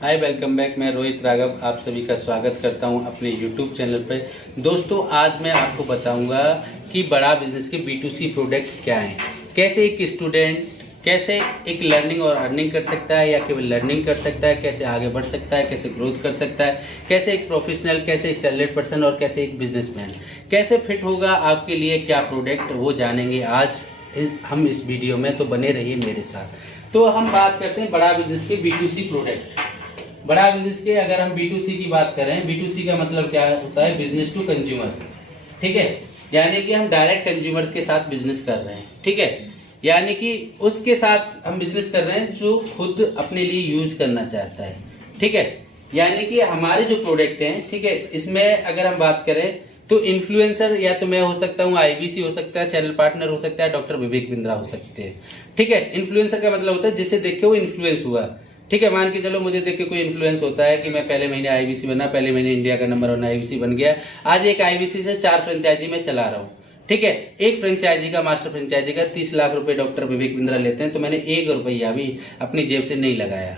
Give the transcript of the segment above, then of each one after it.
हाय, welcome back. मैं रोहित राघव आप सभी का स्वागत करता हूं अपने यूट्यूब चैनल पे। दोस्तों, आज मैं आपको बताऊंगा कि बड़ा बिजनेस के B2C प्रोडक्ट क्या हैं, कैसे एक स्टूडेंट कैसे एक लर्निंग और अर्निंग कर सकता है या केवल लर्निंग कर सकता है, कैसे आगे बढ़ सकता है, कैसे ग्रोथ कर सकता है, कैसे एक प्रोफेशनल, कैसे एक सैलरीड पर्सन और कैसे एक बिजनेसमैन कैसे फिट होगा आपके लिए क्या प्रोडक्ट, वो जानेंगे आज हम इस वीडियो में। तो बने रहिए मेरे साथ। तो हम बात करते हैं बड़ा बिजनेस के B2C प्रोडक्ट। बड़ा बिजनेस के अगर हम B2C की बात करें, B2C का मतलब क्या होता है? Business to consumer. ठीक है, यानी कि हम डायरेक्ट कंज्यूमर के साथ बिजनेस कर रहे हैं। ठीक है, यानी कि उसके साथ हम बिजनेस कर रहे हैं जो खुद अपने लिए यूज करना चाहता है। ठीक है, यानी कि हमारे जो प्रोडक्ट हैं, ठीक है, इसमें अगर हम बात करें तो इन्फ्लुएंसर या तो मैं हो सकता हूँ, IBC हो सकता है, चैनल पार्टनर हो सकता है, डॉक्टर विवेक बिंद्रा हो सकते हैं। ठीक है, इन्फ्लुएंसर का मतलब होता है जिसे देख के वो इन्फ्लुएंस हुआ। ठीक है, मान के चलो मुझे देख के कोई इन्फ्लुएंस होता है कि मैं पहले महीने IBC बना, पहले महीने इंडिया का नंबर 1 IBC बन गया। आज एक IBC से 4 फ्रेंचाइजी में चला रहा हूँ। ठीक है, एक फ्रेंचाइजी का, मास्टर फ्रेंचाइजी का 30 लाख रुपए डॉक्टर विवेक बिंद्रा लेते हैं, तो मैंने 1 रुपया भी अपनी जेब से नहीं लगाया।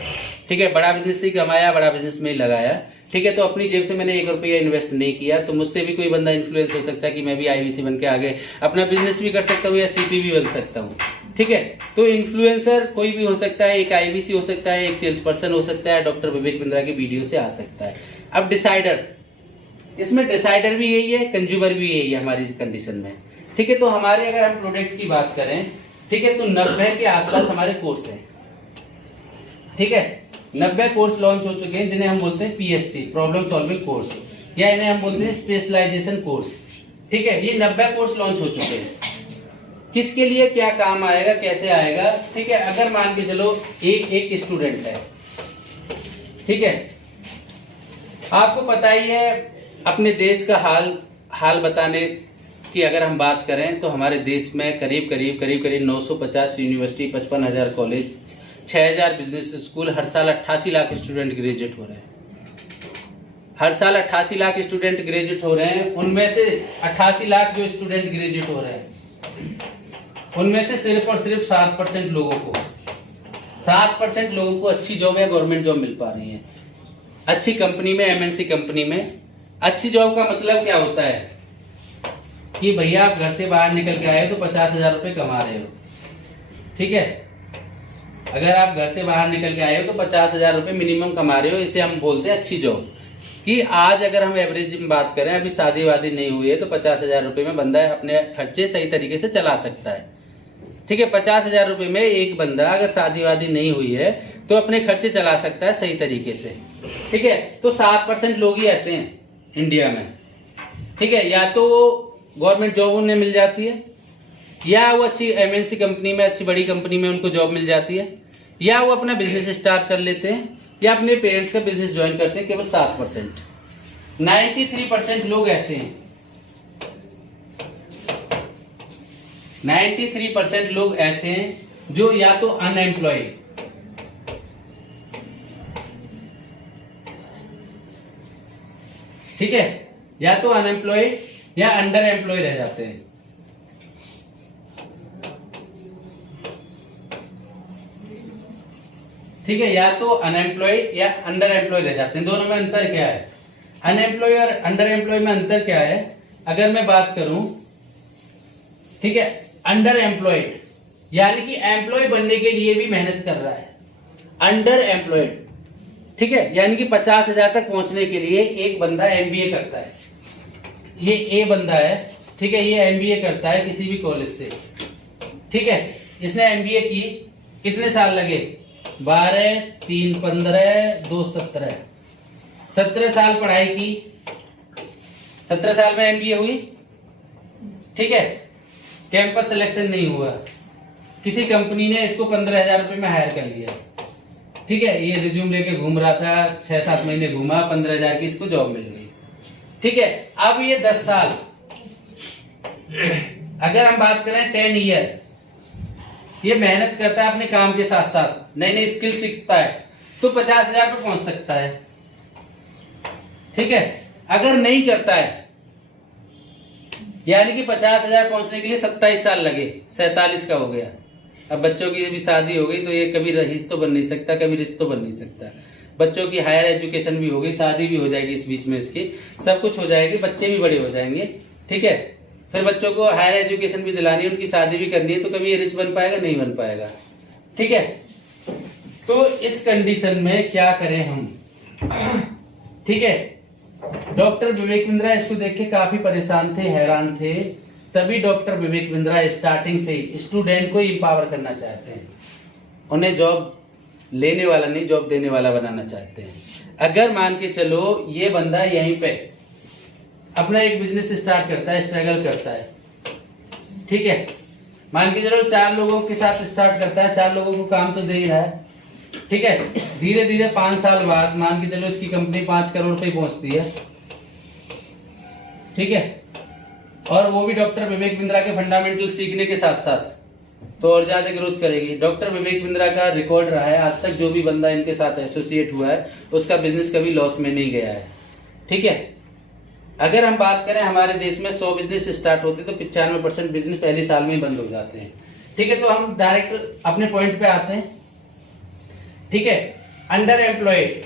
ठीक है, बड़ा बिजनेस से कमाया, बड़ा बिजनेस में ही लगाया। ठीक है, तो अपनी जेब से मैंने 1 रुपया इन्वेस्ट नहीं किया। तो मुझसे भी कोई बंदा इन्फ्लुएंस हो सकता है कि मैं भी IBC बन के आगे अपना बिजनेस भी कर सकता हूँ या CP भी बन सकता हूँ। ठीक है, तो इन्फ्लुएंसर कोई भी हो सकता है, एक IBC हो सकता है, एक सेल्स पर्सन हो सकता है, डॉक्टर विवेक बिंद्रा की वीडियो से आ सकता है। अब डिसाइडर, इसमें डिसाइडर भी यही है, कंज्यूमर भी यही है हमारी कंडीशन में। ठीक है, तो हमारे अगर हम प्रोडक्ट की बात करें, ठीक है, तो 90 के आसपास हमारे कोर्स हैं। ठीक है, 90 कोर्स लॉन्च हो चुके हैं जिन्हें हम बोलते हैं PSC, प्रॉब्लम सॉल्विंग कोर्स, या इन्हें हम बोलते हैं स्पेशलाइजेशन कोर्स। ठीक है, ये 90 कोर्स लॉन्च हो चुके हैं। किसके लिए क्या काम आएगा, कैसे आएगा? ठीक है, अगर मान के चलो एक स्टूडेंट है, ठीक है, आपको पता ही है अपने देश का हाल बताने की अगर हम बात करें तो हमारे देश में करीब 950 यूनिवर्सिटी, 55,000 कॉलेज, 6,000 बिजनेस स्कूल, हर साल 88 लाख स्टूडेंट ग्रेजुएट हो रहे हैं। हर साल 88 लाख स्टूडेंट ग्रेजुएट हो रहे हैं। उनमें से 88 लाख जो स्टूडेंट ग्रेजुएट हो रहे हैं, उनमें से सिर्फ और सिर्फ 7% लोगों को अच्छी जॉब या गवर्नमेंट जॉब मिल पा रही है, अच्छी कंपनी में, MNC कंपनी में। अच्छी जॉब का मतलब क्या होता है कि भैया आप घर से बाहर निकल के आए तो 50,000 रुपए कमा रहे हो। ठीक है, अगर आप घर से बाहर निकल के आए हो तो 50,000 रुपए मिनिमम कमा रहे हो, इसे हम बोलते हैं अच्छी जॉब। कि आज अगर हम एवरेज में बात करें, अभी शादी वादी नहीं हुई है, तो 50,000 रुपए में बंदा अपने खर्चे सही तरीके से चला सकता है। ठीक है, 50,000 रुपए में एक बंदा अगर शादी वादी नहीं हुई है तो अपने खर्चे चला सकता है सही तरीके से। ठीक है, तो 7% लोग ही ऐसे हैं इंडिया में। ठीक है, या तो गवर्नमेंट जॉब उन्हें मिल जाती है, या वो अच्छी MNC कंपनी में, अच्छी बड़ी कंपनी में उनको जॉब मिल जाती है, या वो अपना बिजनेस स्टार्ट कर लेते हैं, या अपने पेरेंट्स का बिजनेस ज्वाइन करते हैं। केवल 7%, 93% लोग ऐसे हैं। 93% लोग ऐसे हैं जो या तो अनएम्प्लॉयड, ठीक है, या तो अनएम्प्लॉयड या अंडर एम्प्लॉय रह जाते हैं। ठीक है, या तो अनएम्प्लॉयड या अंडर एम्प्लॉय रह जाते हैं। दोनों में अंतर क्या है? अनएम्प्लॉय और अंडर एम्प्लॉय में अंतर क्या है? अगर मैं बात करूं, ठीक है, अंडर एम्प्लॉयड यानी कि एम्प्लॉय बनने के लिए भी मेहनत कर रहा है। अंडर एम्प्लॉयड, ठीक है, यानी कि 50,000 तक पहुंचने के लिए एक बंदा MBA करता है। ये A बंदा है, ठीक है, ये MBA करता है किसी भी कॉलेज से। ठीक है, इसने MBA की, कितने साल लगे? 12, 3, 15, 2, 17, 17 साल पढ़ाई की। 17 साल में MBA हुई। ठीक है, कैंपस सिलेक्शन नहीं हुआ, किसी कंपनी ने इसको 15,000 रुपए में हायर कर लिया। ठीक है, ये रिज्यूम लेके घूम रहा था, 6-7 महीने घूमा, 15,000 की इसको जॉब मिल गई। ठीक है, अब ये 10 साल, अगर हम बात करें 10 ईयर, ये मेहनत करता है अपने काम के साथ साथ, नई नई स्किल सीखता है, तो 50,000 पे पहुंच सकता है। ठीक है, अगर नहीं करता है, यानी कि 50,000 पहुंचने के लिए 27 साल लगे, 47 का हो गया। अब बच्चों की भी शादी हो गई तो ये कभी रईस तो बन नहीं सकता, कभी रिश्त तो बन नहीं सकता। बच्चों की हायर एजुकेशन भी होगी, शादी भी हो जाएगी इस बीच में, इसकी सब कुछ हो जाएगी, बच्चे भी बड़े हो जाएंगे, ठीक है। फिर बच्चों को हायर एजुकेशन भी दिलानी है, उनकी शादी भी करनी है, तो कभी ये रिच बन पाएगा? नहीं बन पाएगा, ठीक है। तो इस कंडीशन में क्या करें हम, ठीक है। डॉक्टर विवेक बिंद्रा इसको देख के काफी परेशान थे, हैरान थे, तभी डॉक्टर विवेक बिंद्रा स्टार्टिंग से ही स्टूडेंट को एम्पावर करना चाहते हैं, उन्हें जॉब लेने वाला नहीं, जॉब देने वाला बनाना चाहते हैं। अगर मान के चलो ये बंदा यहीं पे अपना एक बिजनेस स्टार्ट करता है, स्ट्रगल करता है, ठीक है, मान के चलो 4 लोगों के साथ स्टार्ट करता है, 4 लोगों को काम तो दे ही रहा है, ठीक है। धीरे धीरे 5 साल बाद मान के चलो इसकी कंपनी 5 करोड़ पे पहुंचती है, ठीक है, और वो भी डॉक्टर विवेक बिंद्रा के फंडामेंटल सीखने के साथ साथ, तो और ज्यादा ग्रोथ करेगी। डॉक्टर विवेक बिंद्रा का रिकॉर्ड रहा है आज तक, जो भी बंदा इनके साथ एसोसिएट हुआ है उसका बिजनेस कभी लॉस में नहीं गया है, ठीक है। अगर हम बात करें हमारे देश में 100 बिजनेस स्टार्ट होते तो 95% बिजनेस पहले साल में ही बंद हो जाते हैं, ठीक है। तो हम डायरेक्ट अपने पॉइंट पे आते हैं, ठीक है। अंडर एम्प्लॉयड,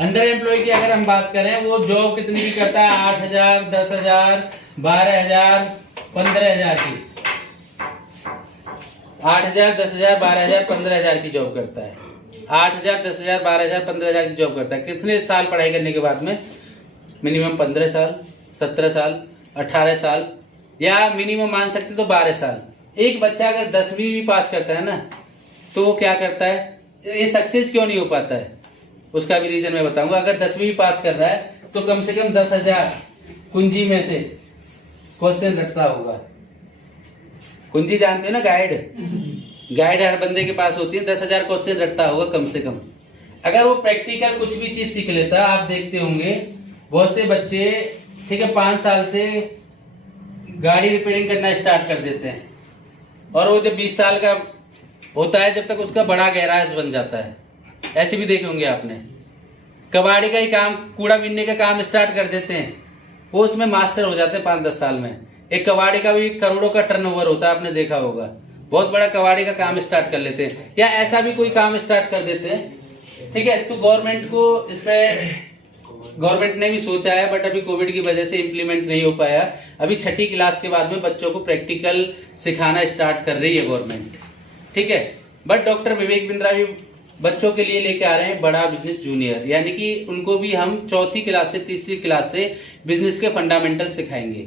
अंडर एम्प्लॉय की अगर हम बात करें, वो जॉब कितनी की करता है? 8,000, 10,000, 12,000, 15,000 की, 8,000, 10,000, 12,000, 15,000 की जॉब करता है। 8,000, 10,000, 12,000, 15,000 की जॉब करता है। कितने साल पढ़ाई करने के बाद में? मिनिमम 15 साल, 17 साल, 18 साल, या मिनिमम मान सकते तो 12 साल। एक बच्चा अगर 10वीं भी पास करता है ना, तो वो क्या करता है, ये सक्सेस क्यों नहीं हो पाता है, उसका भी रीजन मैं बताऊंगा। अगर 10वीं भी पास कर रहा है तो कम से कम 10,000 कुंजी में से क्वेश्चन रटता होगा। कुंजी जानते हो ना, गाइड हर बंदे के पास होती है, 10,000 क्वेश्चन रटता होगा कम से कम। अगर वो प्रैक्टिकल कुछ भी चीज सीख लेता, आप देखते होंगे बहुत से बच्चे, ठीक है, 5 साल से गाड़ी रिपेयरिंग करना स्टार्ट कर देते हैं, और वो जब 20 साल का होता है जब तक उसका बड़ा गैराज बन जाता है। ऐसे भी देखे होंगे आपने। कबाड़ी का ही काम, कूड़ा बीनने का काम स्टार्ट कर देते हैं, वो उसमें मास्टर हो जाते हैं 5-10 साल में। एक कबाड़ी का भी करोड़ों का टर्नओवर होता है, आपने देखा होगा। बहुत बड़ा कबाड़ी का काम स्टार्ट कर लेते हैं, या ऐसा भी कोई काम स्टार्ट कर देते हैं, ठीक है। तो गवर्नमेंट को इस पे, गवर्नमेंट ने भी सोचा है, बट अभी कोविड की वजह से इम्प्लीमेंट नहीं हो पाया। अभी 6ठी क्लास के बाद में बच्चों को प्रैक्टिकल सिखाना स्टार्ट कर रही है गवर्नमेंट, ठीक है। बट डॉक्टर विवेक बिंद्रा भी बच्चों के लिए लेके आ रहे हैं बड़ा बिजनेस जूनियर, यानी कि उनको भी हम 4थी क्लास से 3री क्लास से बिजनेस के फंडामेंटल सिखाएंगे,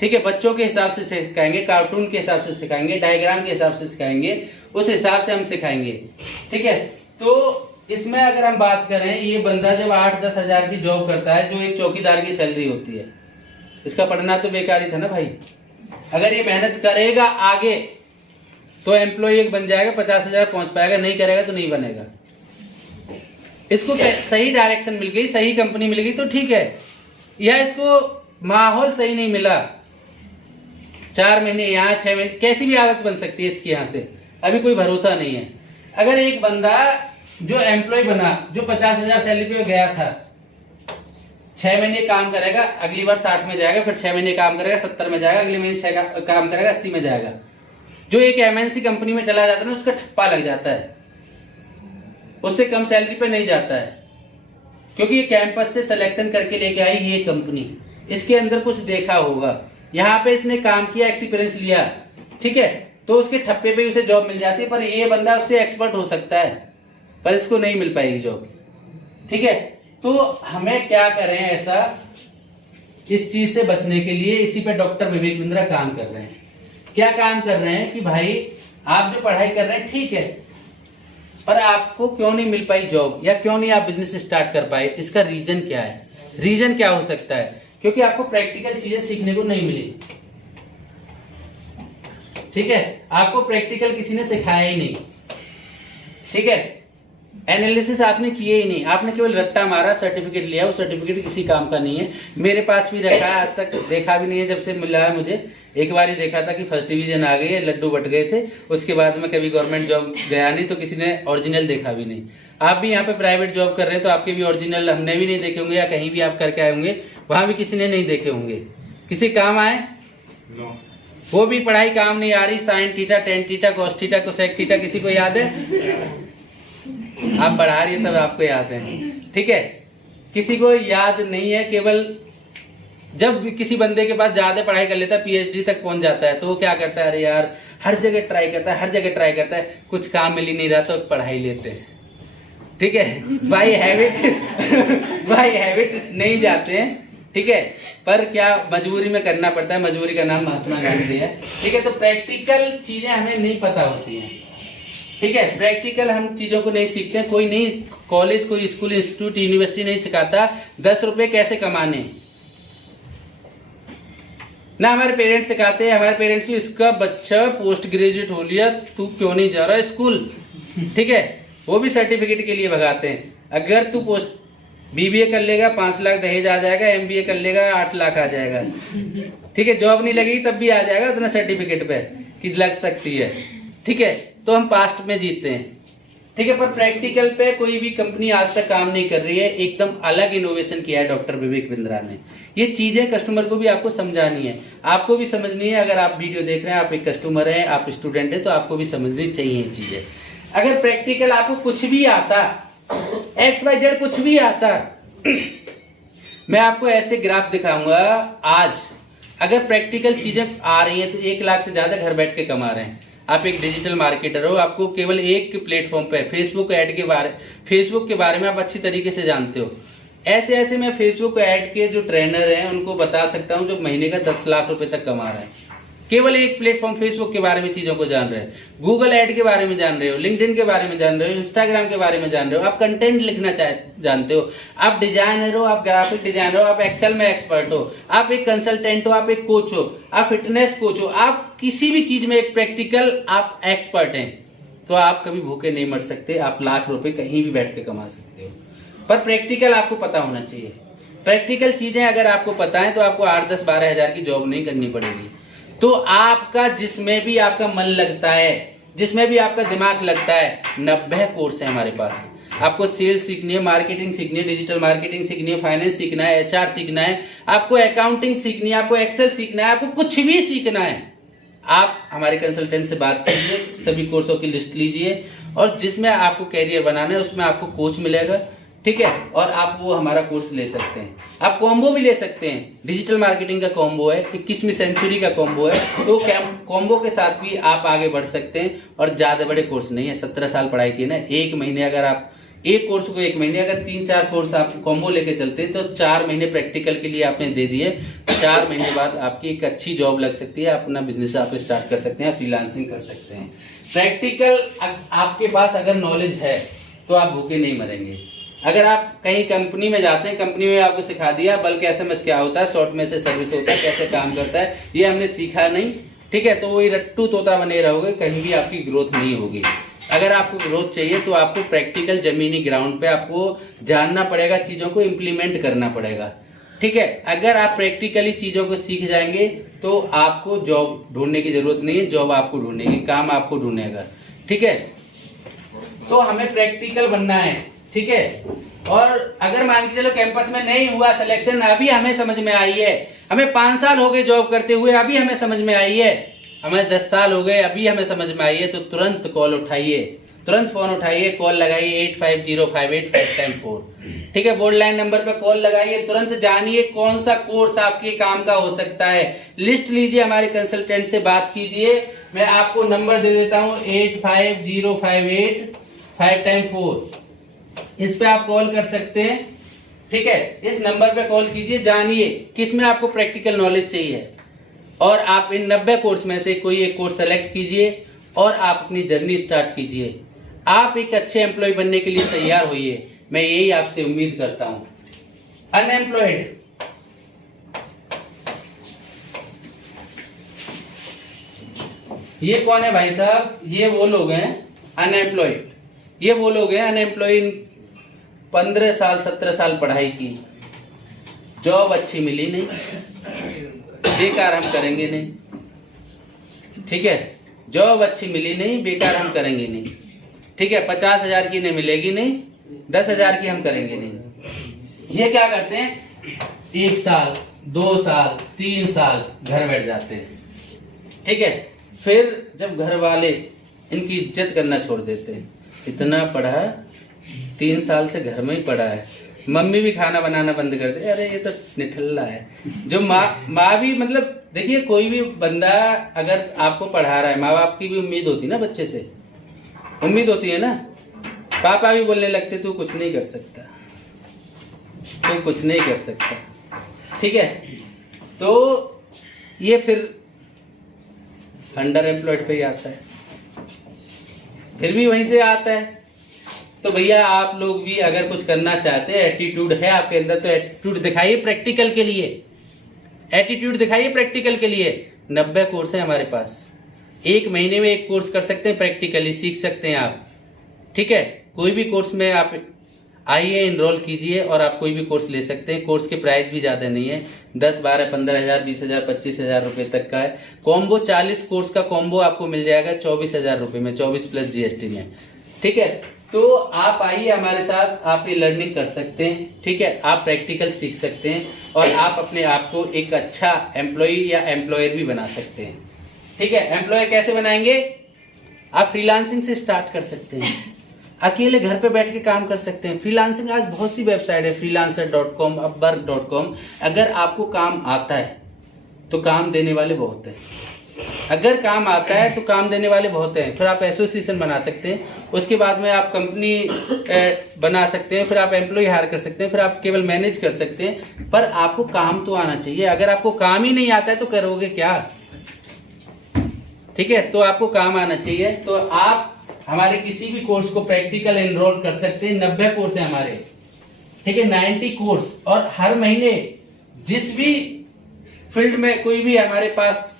ठीक है। बच्चों के हिसाब से सिखाएंगे, कार्टून के हिसाब से सिखाएंगे, डायग्राम के हिसाब से सिखाएंगे, उस हिसाब से हम सिखाएंगे, ठीक है। तो इसमें अगर हम बात करें, ये बंदा जब 8-10 हजार की जॉब करता है, जो एक चौकीदार की सैलरी होती है, इसका पढ़ना तो बेकार ही था ना भाई। अगर ये मेहनत करेगा आगे तो एम्प्लॉय एक बन जाएगा, 50,000 पहुंच पाएगा, नहीं करेगा तो नहीं बनेगा। इसको सही डायरेक्शन मिल गई, सही कंपनी मिल गई तो ठीक है, या इसको माहौल सही नहीं मिला, 4 महीने यहाँ, 6 महीने, कैसी भी आदत बन सकती है इसकी, यहाँ से अभी कोई भरोसा नहीं है। अगर एक बंदा जो एम्प्लॉय बना, जो 50,000 सैलरी पे गया था, 6 महीने काम करेगा, अगली बार 60 में जाएगा, फिर 6 महीने काम करेगा, 70 में जाएगा, अगले महीने 6 काम करेगा, 80 में जाएगा। जो एक MNC कंपनी में चला जाता है ना, उसका ठप्पा लग जाता है, उससे कम सैलरी पे नहीं जाता है, क्योंकि ये कैंपस से सिलेक्शन करके लेके आई ये कंपनी, इसके अंदर कुछ देखा होगा, यहाँ पे इसने काम किया, एक्सपीरियंस लिया, ठीक है, तो उसके ठप्पे पे उसे जॉब मिल जाती है। पर ये बंदा उससे एक्सपर्ट हो सकता है, पर इसको नहीं मिल पाएगी जॉब, ठीक है। तो हमें क्या करें ऐसा, इस चीज से बचने के लिए इसी पे डॉक्टर विवेक बिंद्रा काम कर रहे हैं। क्या काम कर रहे हैं कि भाई आप जो पढ़ाई कर रहे हैं ठीक है, पर आपको क्यों नहीं मिल पाई जॉब, या क्यों नहीं आप बिजनेस स्टार्ट कर पाए, इसका रीजन क्या है? रीजन क्या हो सकता है? क्योंकि आपको प्रैक्टिकल चीजें सीखने को नहीं मिली, ठीक है, आपको प्रैक्टिकल किसी ने सिखाया ही नहीं, ठीक है, एनालिसिस आपने किए ही नहीं, आपने केवल रट्टा मारा, सर्टिफिकेट लिया, वो सर्टिफिकेट किसी काम का नहीं है। मेरे पास भी रखा है, आज तक देखा भी नहीं है, जब से मिला है मुझे। एक बार ही देखा था कि फर्स्ट डिवीजन आ गई है, लड्डू बट गए थे, उसके बाद में कभी गवर्नमेंट जॉब गया नहीं, तो किसी ने ओरिजिनल देखा भी नहीं। आप भी यहाँ पे प्राइवेट जॉब कर रहे हैं तो आपके भी ओरिजिनल हमने भी नहीं देखे होंगे, या कहीं भी आप करके आए होंगे, वहां भी किसी ने नहीं देखे होंगे। किसी काम आए? वो भी पढ़ाई काम नहीं आ रही। Sine theta, tan theta, cos theta, cosec theta, किसी को याद है? आप पढ़ा रही है तब आपको याद है, ठीक है। किसी को याद नहीं है। केवल जब भी किसी बंदे के पास ज्यादा पढ़ाई कर लेता है, पीएचडी तक पहुंच जाता है, तो वो क्या करता है, अरे यार हर जगह ट्राई करता है, हर जगह ट्राई करता है, कुछ काम मिल ही नहीं रहा तो पढ़ाई लेते हैं, ठीक है। बाय हैबिट नहीं जाते हैं, ठीक है। पर क्या मजबूरी में करना पड़ता है, मजबूरी का नाम महात्मा गांधी है, ठीक है। तो प्रैक्टिकल चीजें हमें नहीं पता होती हैं, ठीक है। प्रैक्टिकल हम चीजों को नहीं सीखते हैं। कोई नहीं कॉलेज, कोई स्कूल, इंस्टीट्यूट, यूनिवर्सिटी नहीं सिखाता 10 रुपए कैसे कमाने, ना हमारे पेरेंट्स सिखाते हैं। हमारे पेरेंट्स भी, इसका बच्चा पोस्ट ग्रेजुएट हो लिया, तू क्यों नहीं जा रहा स्कूल, ठीक है। वो भी सर्टिफिकेट के लिए भगाते हैं। अगर तू पोस्ट बीबीए कर लेगा 5 लाख दहेज आ जाएगा, एमबीए कर लेगा 8 लाख आ जाएगा, ठीक है। जॉब नहीं लगेगी तब भी आ जाएगा उतना सर्टिफिकेट पे कि लग सकती है, ठीक है। तो हम पास्ट में जीते हैं, ठीक है। पर प्रैक्टिकल पे कोई भी कंपनी आज तक काम नहीं कर रही है। एकदम अलग इनोवेशन किया है डॉक्टर विवेक बिंद्रा ने। ये चीजें कस्टमर को भी आपको समझानी है, आपको भी समझनी है। अगर आप वीडियो देख रहे हैं, आप एक कस्टमर हैं, आप स्टूडेंट हैं, तो आपको भी समझनी चाहिए ये चीजें। अगर प्रैक्टिकल आपको कुछ भी आता, XYZ कुछ भी आता, मैं आपको ऐसे ग्राफ दिखाऊंगा आज। अगर प्रैक्टिकल चीजें आ रही हैं तो 1 लाख से ज्यादा घर बैठ के कमा रहे हैं। आप एक डिजिटल मार्केटर हो, आपको केवल एक प्लेटफॉर्म पे फेसबुक के बारे में आप अच्छी तरीके से जानते हो। ऐसे मैं फेसबुक ऐड के जो ट्रेनर हैं उनको बता सकता हूं जो महीने का 10 लाख रुपए तक कमा रहे हैं। केवल एक प्लेटफॉर्म फेसबुक के बारे में चीजों को जान रहे हैं, गूगल ऐड के बारे में जान रहे हो, लिंक्डइन के बारे में जान रहे हो, इंस्टाग्राम के बारे में जान रहे हो, आप कंटेंट लिखना जानते हो, आप डिजाइनर हो, आप ग्राफिक डिजाइनर हो, आप एक्सेल में एक्सपर्ट हो, आप एक कंसल्टेंट हो, आप एक कोच हो, आप फिटनेस कोच हो, आप किसी भी चीज में एक प्रैक्टिकल आप एक्सपर्ट हैं, तो आप कभी भूखे नहीं मर सकते। आप लाख रुपए कहीं भी बैठ के कमा सकते हो, पर प्रैक्टिकल आपको पता होना चाहिए। प्रैक्टिकल चीजें अगर आपको पता है तो आपको 8, 10, 12 हजार की जॉब नहीं करनी पड़ेगी। तो आपका जिसमें भी आपका मन लगता है, जिसमें भी आपका दिमाग लगता है, 90 कोर्स है हमारे पास। आपको सेल्स सीखनी है, मार्केटिंग सीखनी है, डिजिटल मार्केटिंग सीखनी है, फाइनेंस सीखना है, HR सीखना है, आपको अकाउंटिंग सीखनी है, आपको एक्सेल सीखना है, आपको कुछ भी सीखना है, आप हमारे कंसल्टेंट से बात कीजिए, सभी कोर्सों की लिस्ट लीजिए, और जिसमें आपको कैरियर बनाना है उसमें आपको कोच मिलेगा, ठीक है। और आप वो हमारा कोर्स ले सकते हैं। आप कॉम्बो भी ले सकते हैं, डिजिटल मार्केटिंग का कॉम्बो है, 21वीं सेंचुरी का कॉम्बो है, तो कॉम्बो के साथ भी आप आगे बढ़ सकते हैं। और ज्यादा बड़े कोर्स नहीं है, 17 साल पढ़ाई की ना, 1 महीने अगर आप एक कोर्स को 1 महीने अगर 3-4 कोर्स आप कॉम्बो लेके चलते हैं तो 4 महीने प्रैक्टिकल के लिए आपने दे दिए, 4 महीने बाद आपकी एक अच्छी जॉब लग सकती है, अपना बिजनेस आप स्टार्ट कर सकते हैं, फ्रीलांसिंग कर सकते हैं। प्रैक्टिकल आपके पास अगर नॉलेज है तो आप भूखे नहीं मरेंगे। अगर आप कहीं कंपनी में जाते हैं, कंपनी में आपको सिखा दिया बल्क SMS क्या होता है, शॉर्ट मैसेज सर्विस होता है, कैसे काम करता है, ये हमने सीखा नहीं, ठीक है, तो वही रट्टू तोता बने रहोगे, कहीं भी आपकी ग्रोथ नहीं होगी। अगर आपको ग्रोथ चाहिए तो आपको प्रैक्टिकल जमीनी ग्राउंड पे आपको जानना पड़ेगा, चीजों को इम्प्लीमेंट करना पड़ेगा, ठीक है। अगर आप प्रैक्टिकली चीजों को सीख जाएंगे तो आपको जॉब ढूंढने की जरूरत नहीं है, जॉब आपको ढूंढेगी, काम आपको ढूंढेगा, ठीक है। तो हमें प्रैक्टिकल बनना है, ठीक है। और अगर मान के चलो कैंपस में नहीं हुआ सिलेक्शन, अभी हमें समझ में आई है, हमें 5 साल हो गए जॉब करते हुए, अभी हमें समझ में आई है, हमें 10 साल हो गए, अभी हमें समझ में आई है, तो तुरंत कॉल उठाइए, तुरंत फोन उठाइए, कॉल लगाइए 85058554, ठीक है। बोर्ड लाइन नंबर पे कॉल लगाइए, तुरंत जानिए कौन सा कोर्स आपके काम का हो सकता है, लिस्ट लीजिए, हमारे कंसल्टेंट से बात कीजिए। मैं आपको नंबर दे देता हूं 85058554, इस पे आप कॉल कर सकते हैं, ठीक है। इस नंबर पे कॉल कीजिए, जानिए किस में आपको प्रैक्टिकल नॉलेज चाहिए, और आप इन 90 कोर्स में से कोई एक कोर्स सेलेक्ट कीजिए और आप अपनी जर्नी स्टार्ट कीजिए। आप एक अच्छे एम्प्लॉय बनने के लिए तैयार होइए, मैं यही आपसे उम्मीद करता हूं। अनएम्प्लॉयड, ये कौन है भाई साहब? ये वो लोग हैं अनएम्प्लॉयड, ये वो लोग हैं अनएम्प्लॉयड, 15 साल 17 साल पढ़ाई की, जॉब अच्छी मिली नहीं, बेकार हम करेंगे नहीं, ठीक है। जॉब अच्छी मिली नहीं, बेकार हम करेंगे नहीं, ठीक है। 50,000 की नहीं मिलेगी नहीं, 10,000 की हम करेंगे नहीं। ये क्या करते हैं, 1 साल 2 साल 3 साल घर बैठ जाते हैं, ठीक है। फिर जब घर वाले इनकी इज्जत करना छोड़ देते हैं, इतना पढ़ा 3 साल से घर में ही पढ़ा है, मम्मी भी खाना बनाना बंद कर दे, अरे ये तो निठल्ला है। जो माँ भी मतलब देखिए, कोई भी बंदा अगर आपको पढ़ा रहा है, माँ बाप की भी उम्मीद होती है ना, बच्चे से उम्मीद होती है ना। पापा भी बोलने लगते तू कुछ नहीं कर सकता, तू कुछ नहीं कर सकता, ठीक है। तो ये फिर अंडर एम्प्लॉयड पे ही आता है, फिर भी वहीं से आता है। तो भैया आप लोग भी अगर कुछ करना चाहते हैं, एटीट्यूड है आपके अंदर, तो एटीट्यूड दिखाइए प्रैक्टिकल के लिए, एटीट्यूड दिखाइए प्रैक्टिकल के लिए। 90 कोर्स है हमारे पास, 1 महीने में 1 कोर्स कर सकते हैं, प्रैक्टिकली सीख सकते हैं आप, ठीक है। कोई भी कोर्स में आप आइए, इनरोल कीजिए और आप कोई भी कोर्स ले सकते हैं। कोर्स के प्राइस भी ज़्यादा नहीं है, 10, 12, 15 हज़ार, 20 हज़ार, 25 हज़ार रुपये तक का है। कॉम्बो 40 कोर्स का कॉम्बो आपको मिल जाएगा 24 हज़ार रुपये में, 24 प्लस GST में, ठीक है। तो आप आइए हमारे साथ, आप ये लर्निंग कर सकते हैं, ठीक है। आप प्रैक्टिकल सीख सकते हैं और आप अपने आप को एक अच्छा एम्प्लॉय या एम्प्लॉयर भी बना सकते हैं, ठीक है। एम्प्लॉयर कैसे बनाएंगे? आप फ्रीलांसिंग से स्टार्ट कर सकते हैं, अकेले घर पे बैठ के काम कर सकते हैं। फ्रीलांसिंग आज बहुत सी वेबसाइट है, freelancer.com, upwork.com। अगर आपको काम आता है तो काम देने वाले बहुत हैं, अगर काम आता है तो काम देने वाले बहुत हैं। फिर आप एसोसिएशन बना सकते हैं, उसके बाद में आप कंपनी बना सकते हैं, फिर आप एम्प्लॉय हायर कर सकते हैं, फिर आप केवल मैनेज कर सकते हैं। पर आपको काम तो आना चाहिए। अगर आपको काम ही नहीं आता है तो करोगे क्या, ठीक है। तो आपको काम आना चाहिए। तो आप हमारे किसी भी कोर्स को प्रैक्टिकल एनरोल कर सकते हैं। 90 कोर्स है हमारे, ठीक है, 90 कोर्स। और हर महीने जिस भी फील्ड में कोई भी हमारे पास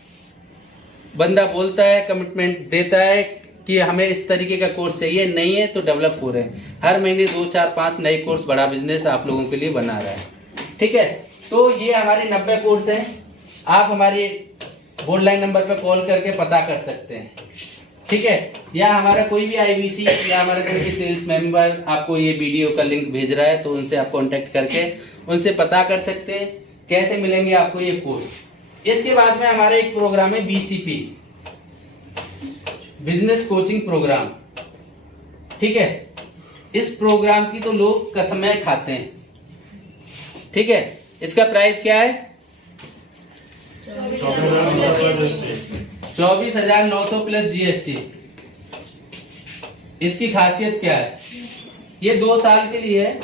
बंदा बोलता है, कमिटमेंट देता है कि हमें इस तरीके का कोर्स चाहिए, नहीं है तो डेवलप हो रहे हैं। हर महीने 2, 4, 5 नए कोर्स बड़ा बिजनेस आप लोगों के लिए बना रहा है, ठीक है। तो ये हमारे 90 कोर्स हैं। आप हमारे बोर्ड लाइन नंबर पर कॉल करके पता कर सकते हैं, ठीक है। या हमारा कोई भी IBC या हमारा कोई भी सेल्स मेंबर आपको ये वीडियो का लिंक भेज रहा है, तो उनसे आप कांटेक्ट करके उनसे पता कर सकते हैं कैसे मिलेंगे आपको ये कोर्स। इसके बाद में हमारा एक प्रोग्राम है BCP, बिजनेस कोचिंग प्रोग्राम, ठीक है। इस प्रोग्राम की तो लोग कसमें खाते हैं, ठीक है। इसका प्राइस क्या है? 24,900 प्लस GST। इसकी खासियत क्या है? ये 2 साल के लिए है।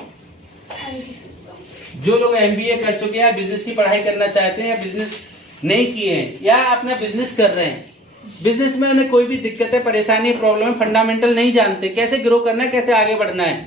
जो लोग MBA कर चुके हैं, बिजनेस की पढ़ाई करना चाहते हैं, या बिजनेस नहीं किए हैं, या अपना बिजनेस कर रहे हैं, बिजनेस में उन्हें कोई भी दिक्कत है, परेशानी, प्रॉब्लम है, फंडामेंटल नहीं जानते, कैसे ग्रो करना है, कैसे आगे बढ़ना है,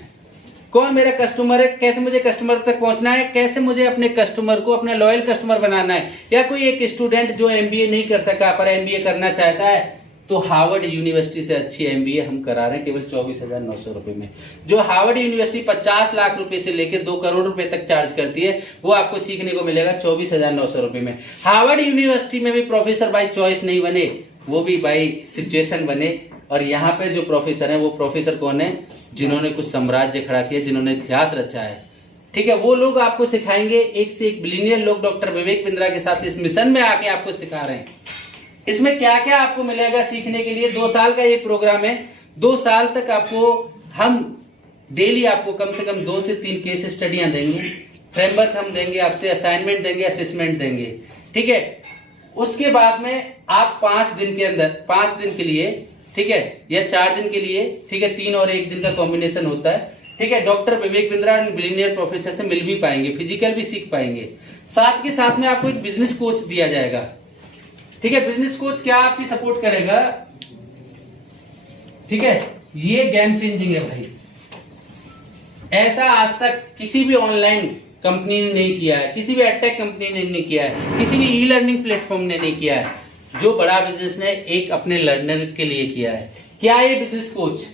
कौन मेरा कस्टमर है, कैसे मुझे कस्टमर तक पहुंचना है, कैसे मुझे अपने कस्टमर को अपना लॉयल कस्टमर बनाना है। या कोई एक स्टूडेंट जो MBA नहीं कर सका पर MBA करना चाहता है, तो हार्वर्ड यूनिवर्सिटी से अच्छी MBA हम करा रहे हैं केवल 24,900 रुपए में। जो हार्वर्ड यूनिवर्सिटी 50 लाख रुपए से लेकर 2 करोड़ रुपए तक चार्ज करती है, वो आपको सीखने को मिलेगा 24,900 रुपए में। हार्वर्ड यूनिवर्सिटी में भी प्रोफेसर बाई चॉइस नहीं बने, वो भी बाई सिचुएशन बने। और यहाँ पे जो प्रोफेसर है, वो प्रोफेसर कौन है? जिन्होंने कुछ साम्राज्य खड़ा किया, जिन्होंने इतिहास रचा है, ठीक है। वो लोग आपको सिखाएंगे, एक से एक बिलियनियर लोग डॉक्टर विवेक बिंद्रा के साथ इस मिशन में आके आपको सिखा रहे हैं। इसमें क्या क्या आपको मिलेगा सीखने के लिए? 2 साल का ये प्रोग्राम है। 2 साल तक आपको हम डेली आपको कम से कम 2 से 3 केस स्टडियां देंगे, फ्रेमवर्क हम देंगे, आपसे असाइनमेंट देंगे, असेसमेंट देंगे, ठीक है। उसके बाद में आप 5 दिन के अंदर, 5 दिन के लिए, ठीक है, या 4 दिन के लिए, ठीक है, 3 और 1 दिन का कॉम्बिनेशन होता है, ठीक है, doctor Vivek Bindra billionaire professor से मिल भी पाएंगे, फिजिकल भी सीख पाएंगे। साथ के साथ में आपको एक बिजनेस कोच दिया जाएगा, ठीक है। बिजनेस कोच क्या आपकी सपोर्ट करेगा, ठीक है। ये गेम चेंजिंग है भाई, ऐसा आज तक किसी भी ऑनलाइन कंपनी ने नहीं किया है, किसी भी एडटेक कंपनी ने नहीं किया है, किसी भी ई लर्निंग प्लेटफॉर्म ने नहीं किया है। जो बड़ा बिजनेस ने एक अपने लर्नर के लिए किया है। क्या ये बिजनेस कोच?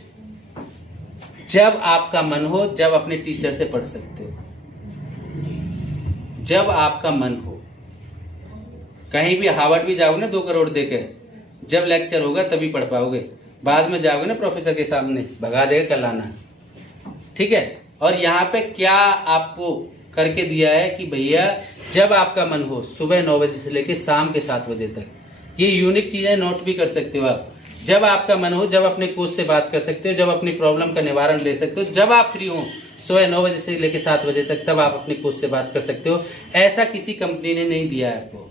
जब आपका मन हो, जब अपने टीचर से पढ़ सकते हो, जब आपका मन हो। कहीं भी हार्वर्ड भी जाओगे ना 2 करोड़ देके, जब लेक्चर होगा तभी पढ़ पाओगे। बाद में जाओगे ना प्रोफेसर के सामने, भगा देगा कल आना, ठीक है। और यहाँ पे क्या आपको करके दिया है कि भैया जब आपका मन हो, सुबह 9 बजे से लेकर शाम के 7 बजे तक, ये यूनिक चीज़ें नोट भी कर सकते हो आप। जब आपका मन हो, जब अपने कोच से बात कर सकते हो, जब अपनी प्रॉब्लम का निवारण ले सकते हो, जब आप फ्री हो सुबह 9 बजे से लेकर 7 बजे तक, तब आप अपने कोच से बात कर सकते हो। ऐसा किसी कंपनी ने नहीं दिया है आपको,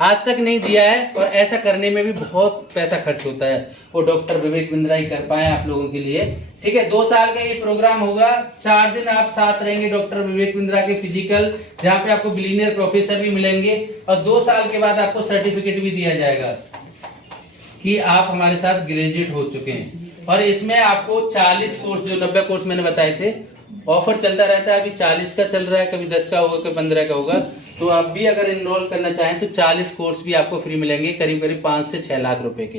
आज तक नहीं दिया है। और ऐसा करने में भी बहुत पैसा खर्च होता है, वो डॉक्टर विवेक बिंद्रा ही कर पाए आप लोगों के लिए। ठीक है, 2 साल का ये प्रोग्राम होगा। 4 दिन आप साथ रहेंगे डॉक्टर विवेक बिंद्रा के फिजिकल, जहाँ पे आपको बिलीनियर प्रोफेसर भी मिलेंगे। और 2 साल के बाद आपको सर्टिफिकेट भी दिया जाएगा कि आप हमारे साथ ग्रेजुएट हो चुके हैं। और इसमें आपको 40 कोर्स, जो 90 कोर्स मैंने बताए थे, ऑफर चलता रहता है। अभी 40 का चल रहा है, कभी 10 का होगा, कभी 15 का होगा। तो आप भी अगर एनरोल करना चाहें तो 40 कोर्स भी आपको फ्री मिलेंगे, करीब करीब 5 से 6 लाख रुपए के।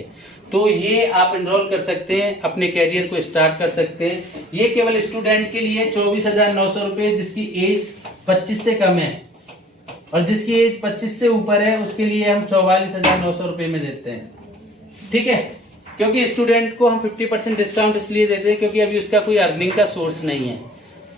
तो ये आप एनरोल कर सकते हैं, अपने कैरियर को स्टार्ट कर सकते हैं। ये केवल स्टूडेंट के लिए 24,900 रुपए, जिसकी एज 25 से कम है, और जिसकी एज 25 से ऊपर है उसके लिए हम 44,900 रुपए में देते हैं। ठीक है, क्योंकि स्टूडेंट को हम 50% डिस्काउंट इसलिए देते हैं क्योंकि अभी उसका कोई अर्निंग का सोर्स नहीं है।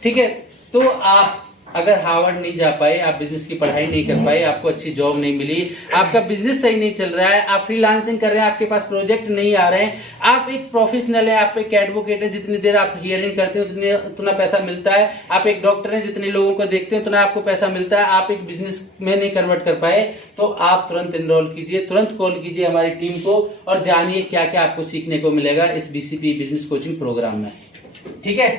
ठीक है, तो आप अगर हार्वर्ड नहीं जा पाए, आप बिजनेस की पढ़ाई नहीं कर पाए, आपको अच्छी जॉब नहीं मिली, आपका बिजनेस सही नहीं चल रहा है, आप फ्रीलांसिंग कर रहे हैं, आपके पास प्रोजेक्ट नहीं आ रहे हैं, आप एक प्रोफेशनल है, आप एक एडवोकेट है, जितनी देर आप हियरिंग करते हैं उतना पैसा मिलता है, आप एक डॉक्टर है, जितने लोगों को देखते हैं उतना आपको पैसा मिलता है, आप एक बिजनेस में नहीं कन्वर्ट कर पाए, तो आप तुरंत एनरोल कीजिए, तुरंत कॉल कीजिए हमारी टीम को और जानिए क्या क्या आपको सीखने को मिलेगा इस BCP बिजनेस कोचिंग प्रोग्राम में। ठीक है,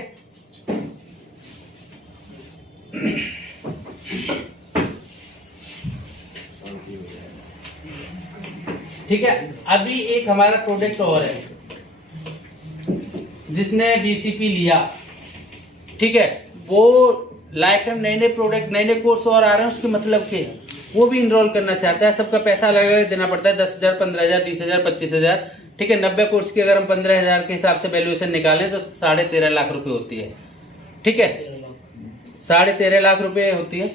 ठीक है। अभी एक हमारा प्रोडक्ट और है जिसने BCP लिया, ठीक है, वो लाइफ टाइम नए नए प्रोडक्ट, नए नए कोर्स और आ रहे हैं उसके मतलब के, वो भी इनरोल करना चाहता है। सबका पैसा अलग देना पड़ता है, 10,000, 15,000, 20,000, 25,000। ठीक है, 90 कोर्स की अगर हम 15,000 के हिसाब से वैल्यूएशन निकालें तो 13.5 लाख रुपए होती है। ठीक है, 13.5 लाख रुपए होती है।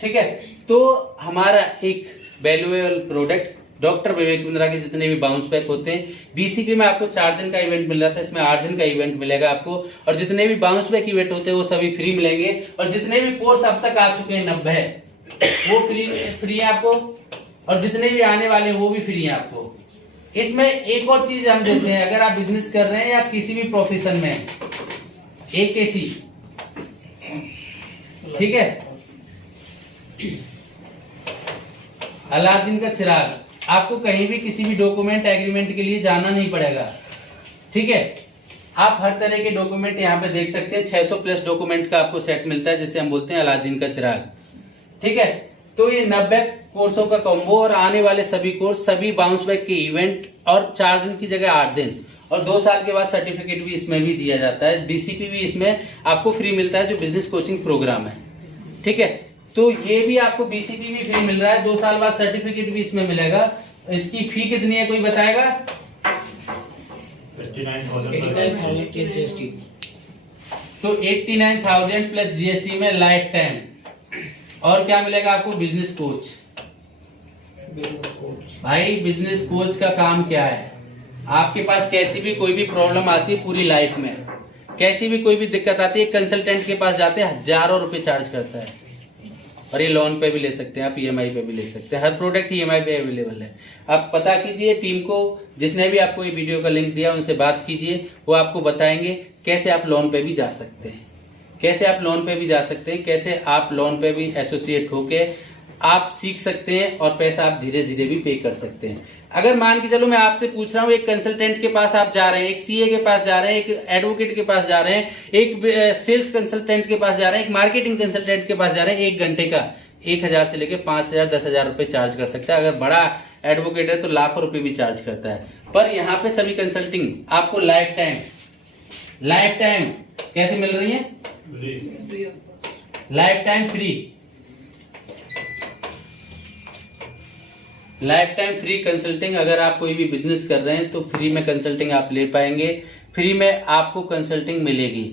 ठीक है, तो हमारा एक valuable product doctor Vivek Bindra के जितने भी बाउंस बैक होते हैं, BCP में आपको 4 दिन का इवेंट मिल रहा था, इसमें 8 दिन का इवेंट मिलेगा आपको। और जितने भी बाउंस बैक इवेंट होते हैं वो सभी फ्री मिलेंगे। और जितने भी कोर्स अब तक आ चुके हैं 90, वो फ्री है आपको, और जितने भी आने वाले वो भी फ्री है आपको। इसमें एक और चीज हम देते हैं, अगर आप बिजनेस कर रहे हैं या किसी भी प्रोफेशन में, AKC, ठीक है, अलादीन का चिराग, आपको कहीं भी किसी भी डॉक्यूमेंट एग्रीमेंट के लिए जाना नहीं पड़ेगा। ठीक है, आप हर तरह के डॉक्यूमेंट यहाँ पे देख सकते हैं। 600 प्लस डॉक्यूमेंट का आपको सेट मिलता है, जिसे हम बोलते हैं अलादीन का चिराग। ठीक है, तो ये 90 कोर्सों का कॉम्बो, और आने वाले सभी कोर्स, सभी बाउंस बैक के इवेंट, और 4 दिन की जगह 8 दिन, और 2 साल के बाद सर्टिफिकेट भी इसमें भी दिया जाता है। BCP भी इसमें आपको फ्री मिलता है, जो बिजनेस कोचिंग प्रोग्राम है। ठीक है, तो ये भी आपको BCP भी फ्री मिल रहा है, 2 साल बाद सर्टिफिकेट भी इसमें मिलेगा। इसकी फी कितनी है कोई बताएगा? 89,000 GST। तो 89,000 प्लस GST में लाइफ टाइम। और क्या मिलेगा आपको? Business coach. भाई बिजनेस कोच का काम क्या है? आपके पास कैसी भी कोई भी प्रॉब्लम आती है पूरी लाइफ में, कैसी भी कोई भी दिक्कत आती है, कंसल्टेंट के पास जाते हैं, हजारों रुपए चार्ज करता है। और ये लोन पे भी ले सकते हैं आप, EMI पे भी ले सकते हैं, हर प्रोडक्ट EMI पे अवेलेबल है। आप पता कीजिए टीम को, जिसने भी आपको ये वीडियो का लिंक दिया उनसे बात कीजिए, वो आपको बताएंगे कैसे आप लोन पे भी जा सकते हैं, कैसे आप लोन पे भी जा सकते हैं, कैसे आप लोन पे भी एसोसिएट होके आप सीख सकते हैं और पैसा आप धीरे धीरे भी पे कर सकते हैं। अगर मान के चलो मैं आपसे पूछ रहा हूँ, एक कंसल्टेंट के पास आप जा रहे हैं, एक CA के पास जा रहे हैं, एक एडवोकेट के पास जा रहे हैं, एक सेल्स कंसल्टेंट के पास जा रहे हैं, एक मार्केटिंग कंसल्टेंट के पास जा रहे हैं, 1 घंटे का 1,000 से लेकर 5,000 10,000 रुपए चार्ज कर सकता है। अगर बड़ा एडवोकेट है तो लाखों रुपए भी चार्ज करता है। पर यहाँ पे सभी कंसल्टिंग आपको लाइफ टाइम कैसे मिल रही है? Life time free consulting. अगर आप कोई भी बिजनेस कर रहे हैं तो फ्री में कंसल्टिंग आप ले पाएंगे, फ्री में आपको कंसल्टिंग मिलेगी।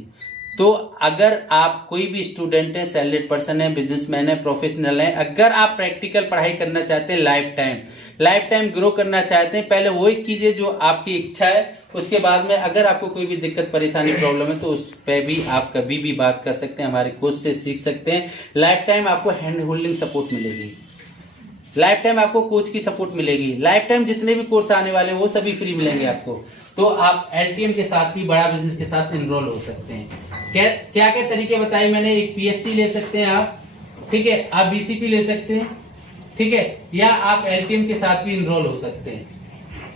तो अगर आप कोई भी स्टूडेंट है, सैलरीड पर्सन है, बिजनेसमैन है, प्रोफेशनल है, अगर आप प्रैक्टिकल पढ़ाई करना चाहते हैं, लाइफ टाइम ग्रो करना चाहते हैं, पहले वही कीजिए जो आपकी इच्छा है। उसके बाद में अगर आपको कोई भी दिक्कत परेशानी प्रॉब्लम है तो उस पर भी आप कभी भी बात कर सकते हैं, हमारे कोच से सीख सकते हैं। लाइफ टाइम आपको हैंड होल्डिंग सपोर्ट मिलेगी। लाइफ टाइम आपको कोच की सपोर्ट मिलेगी। लाइफ टाइम जितने भी कोर्स आने वाले हैं वो सभी फ्री मिलेंगे आपको। तो आप LTM के साथ भी बड़ा बिजनेस के साथ इनरोल हो सकते हैं। क्या क्या क्या तरीके बताए मैंने, एक PSC ले सकते हैं आप, ठीक है, आप BCP ले सकते हैं, ठीक है, या आप LTM के साथ भी इनरोल हो सकते हैं।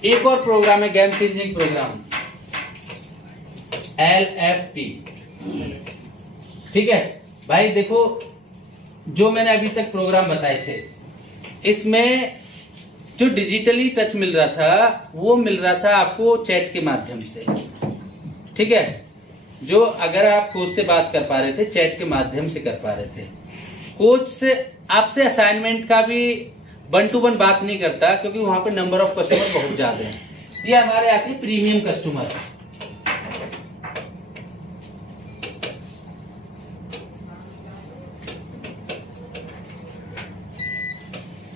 एक और प्रोग्राम है गेम चेंजिंग प्रोग्राम, LFP, ठीक है भाई। देखो जो मैंने अभी तक प्रोग्राम बताए थे, इसमें जो डिजिटली टच मिल रहा था वो मिल रहा था आपको चैट के माध्यम से, ठीक है। जो अगर आप कोच से बात कर पा रहे थे, चैट के माध्यम से कर पा रहे थे। कोच से आपसे असाइनमेंट का भी 1 to 1 बात नहीं करता, क्योंकि वहां पे नंबर ऑफ कस्टमर बहुत ज्यादा है। ये हमारे आते हैं प्रीमियम कस्टमर,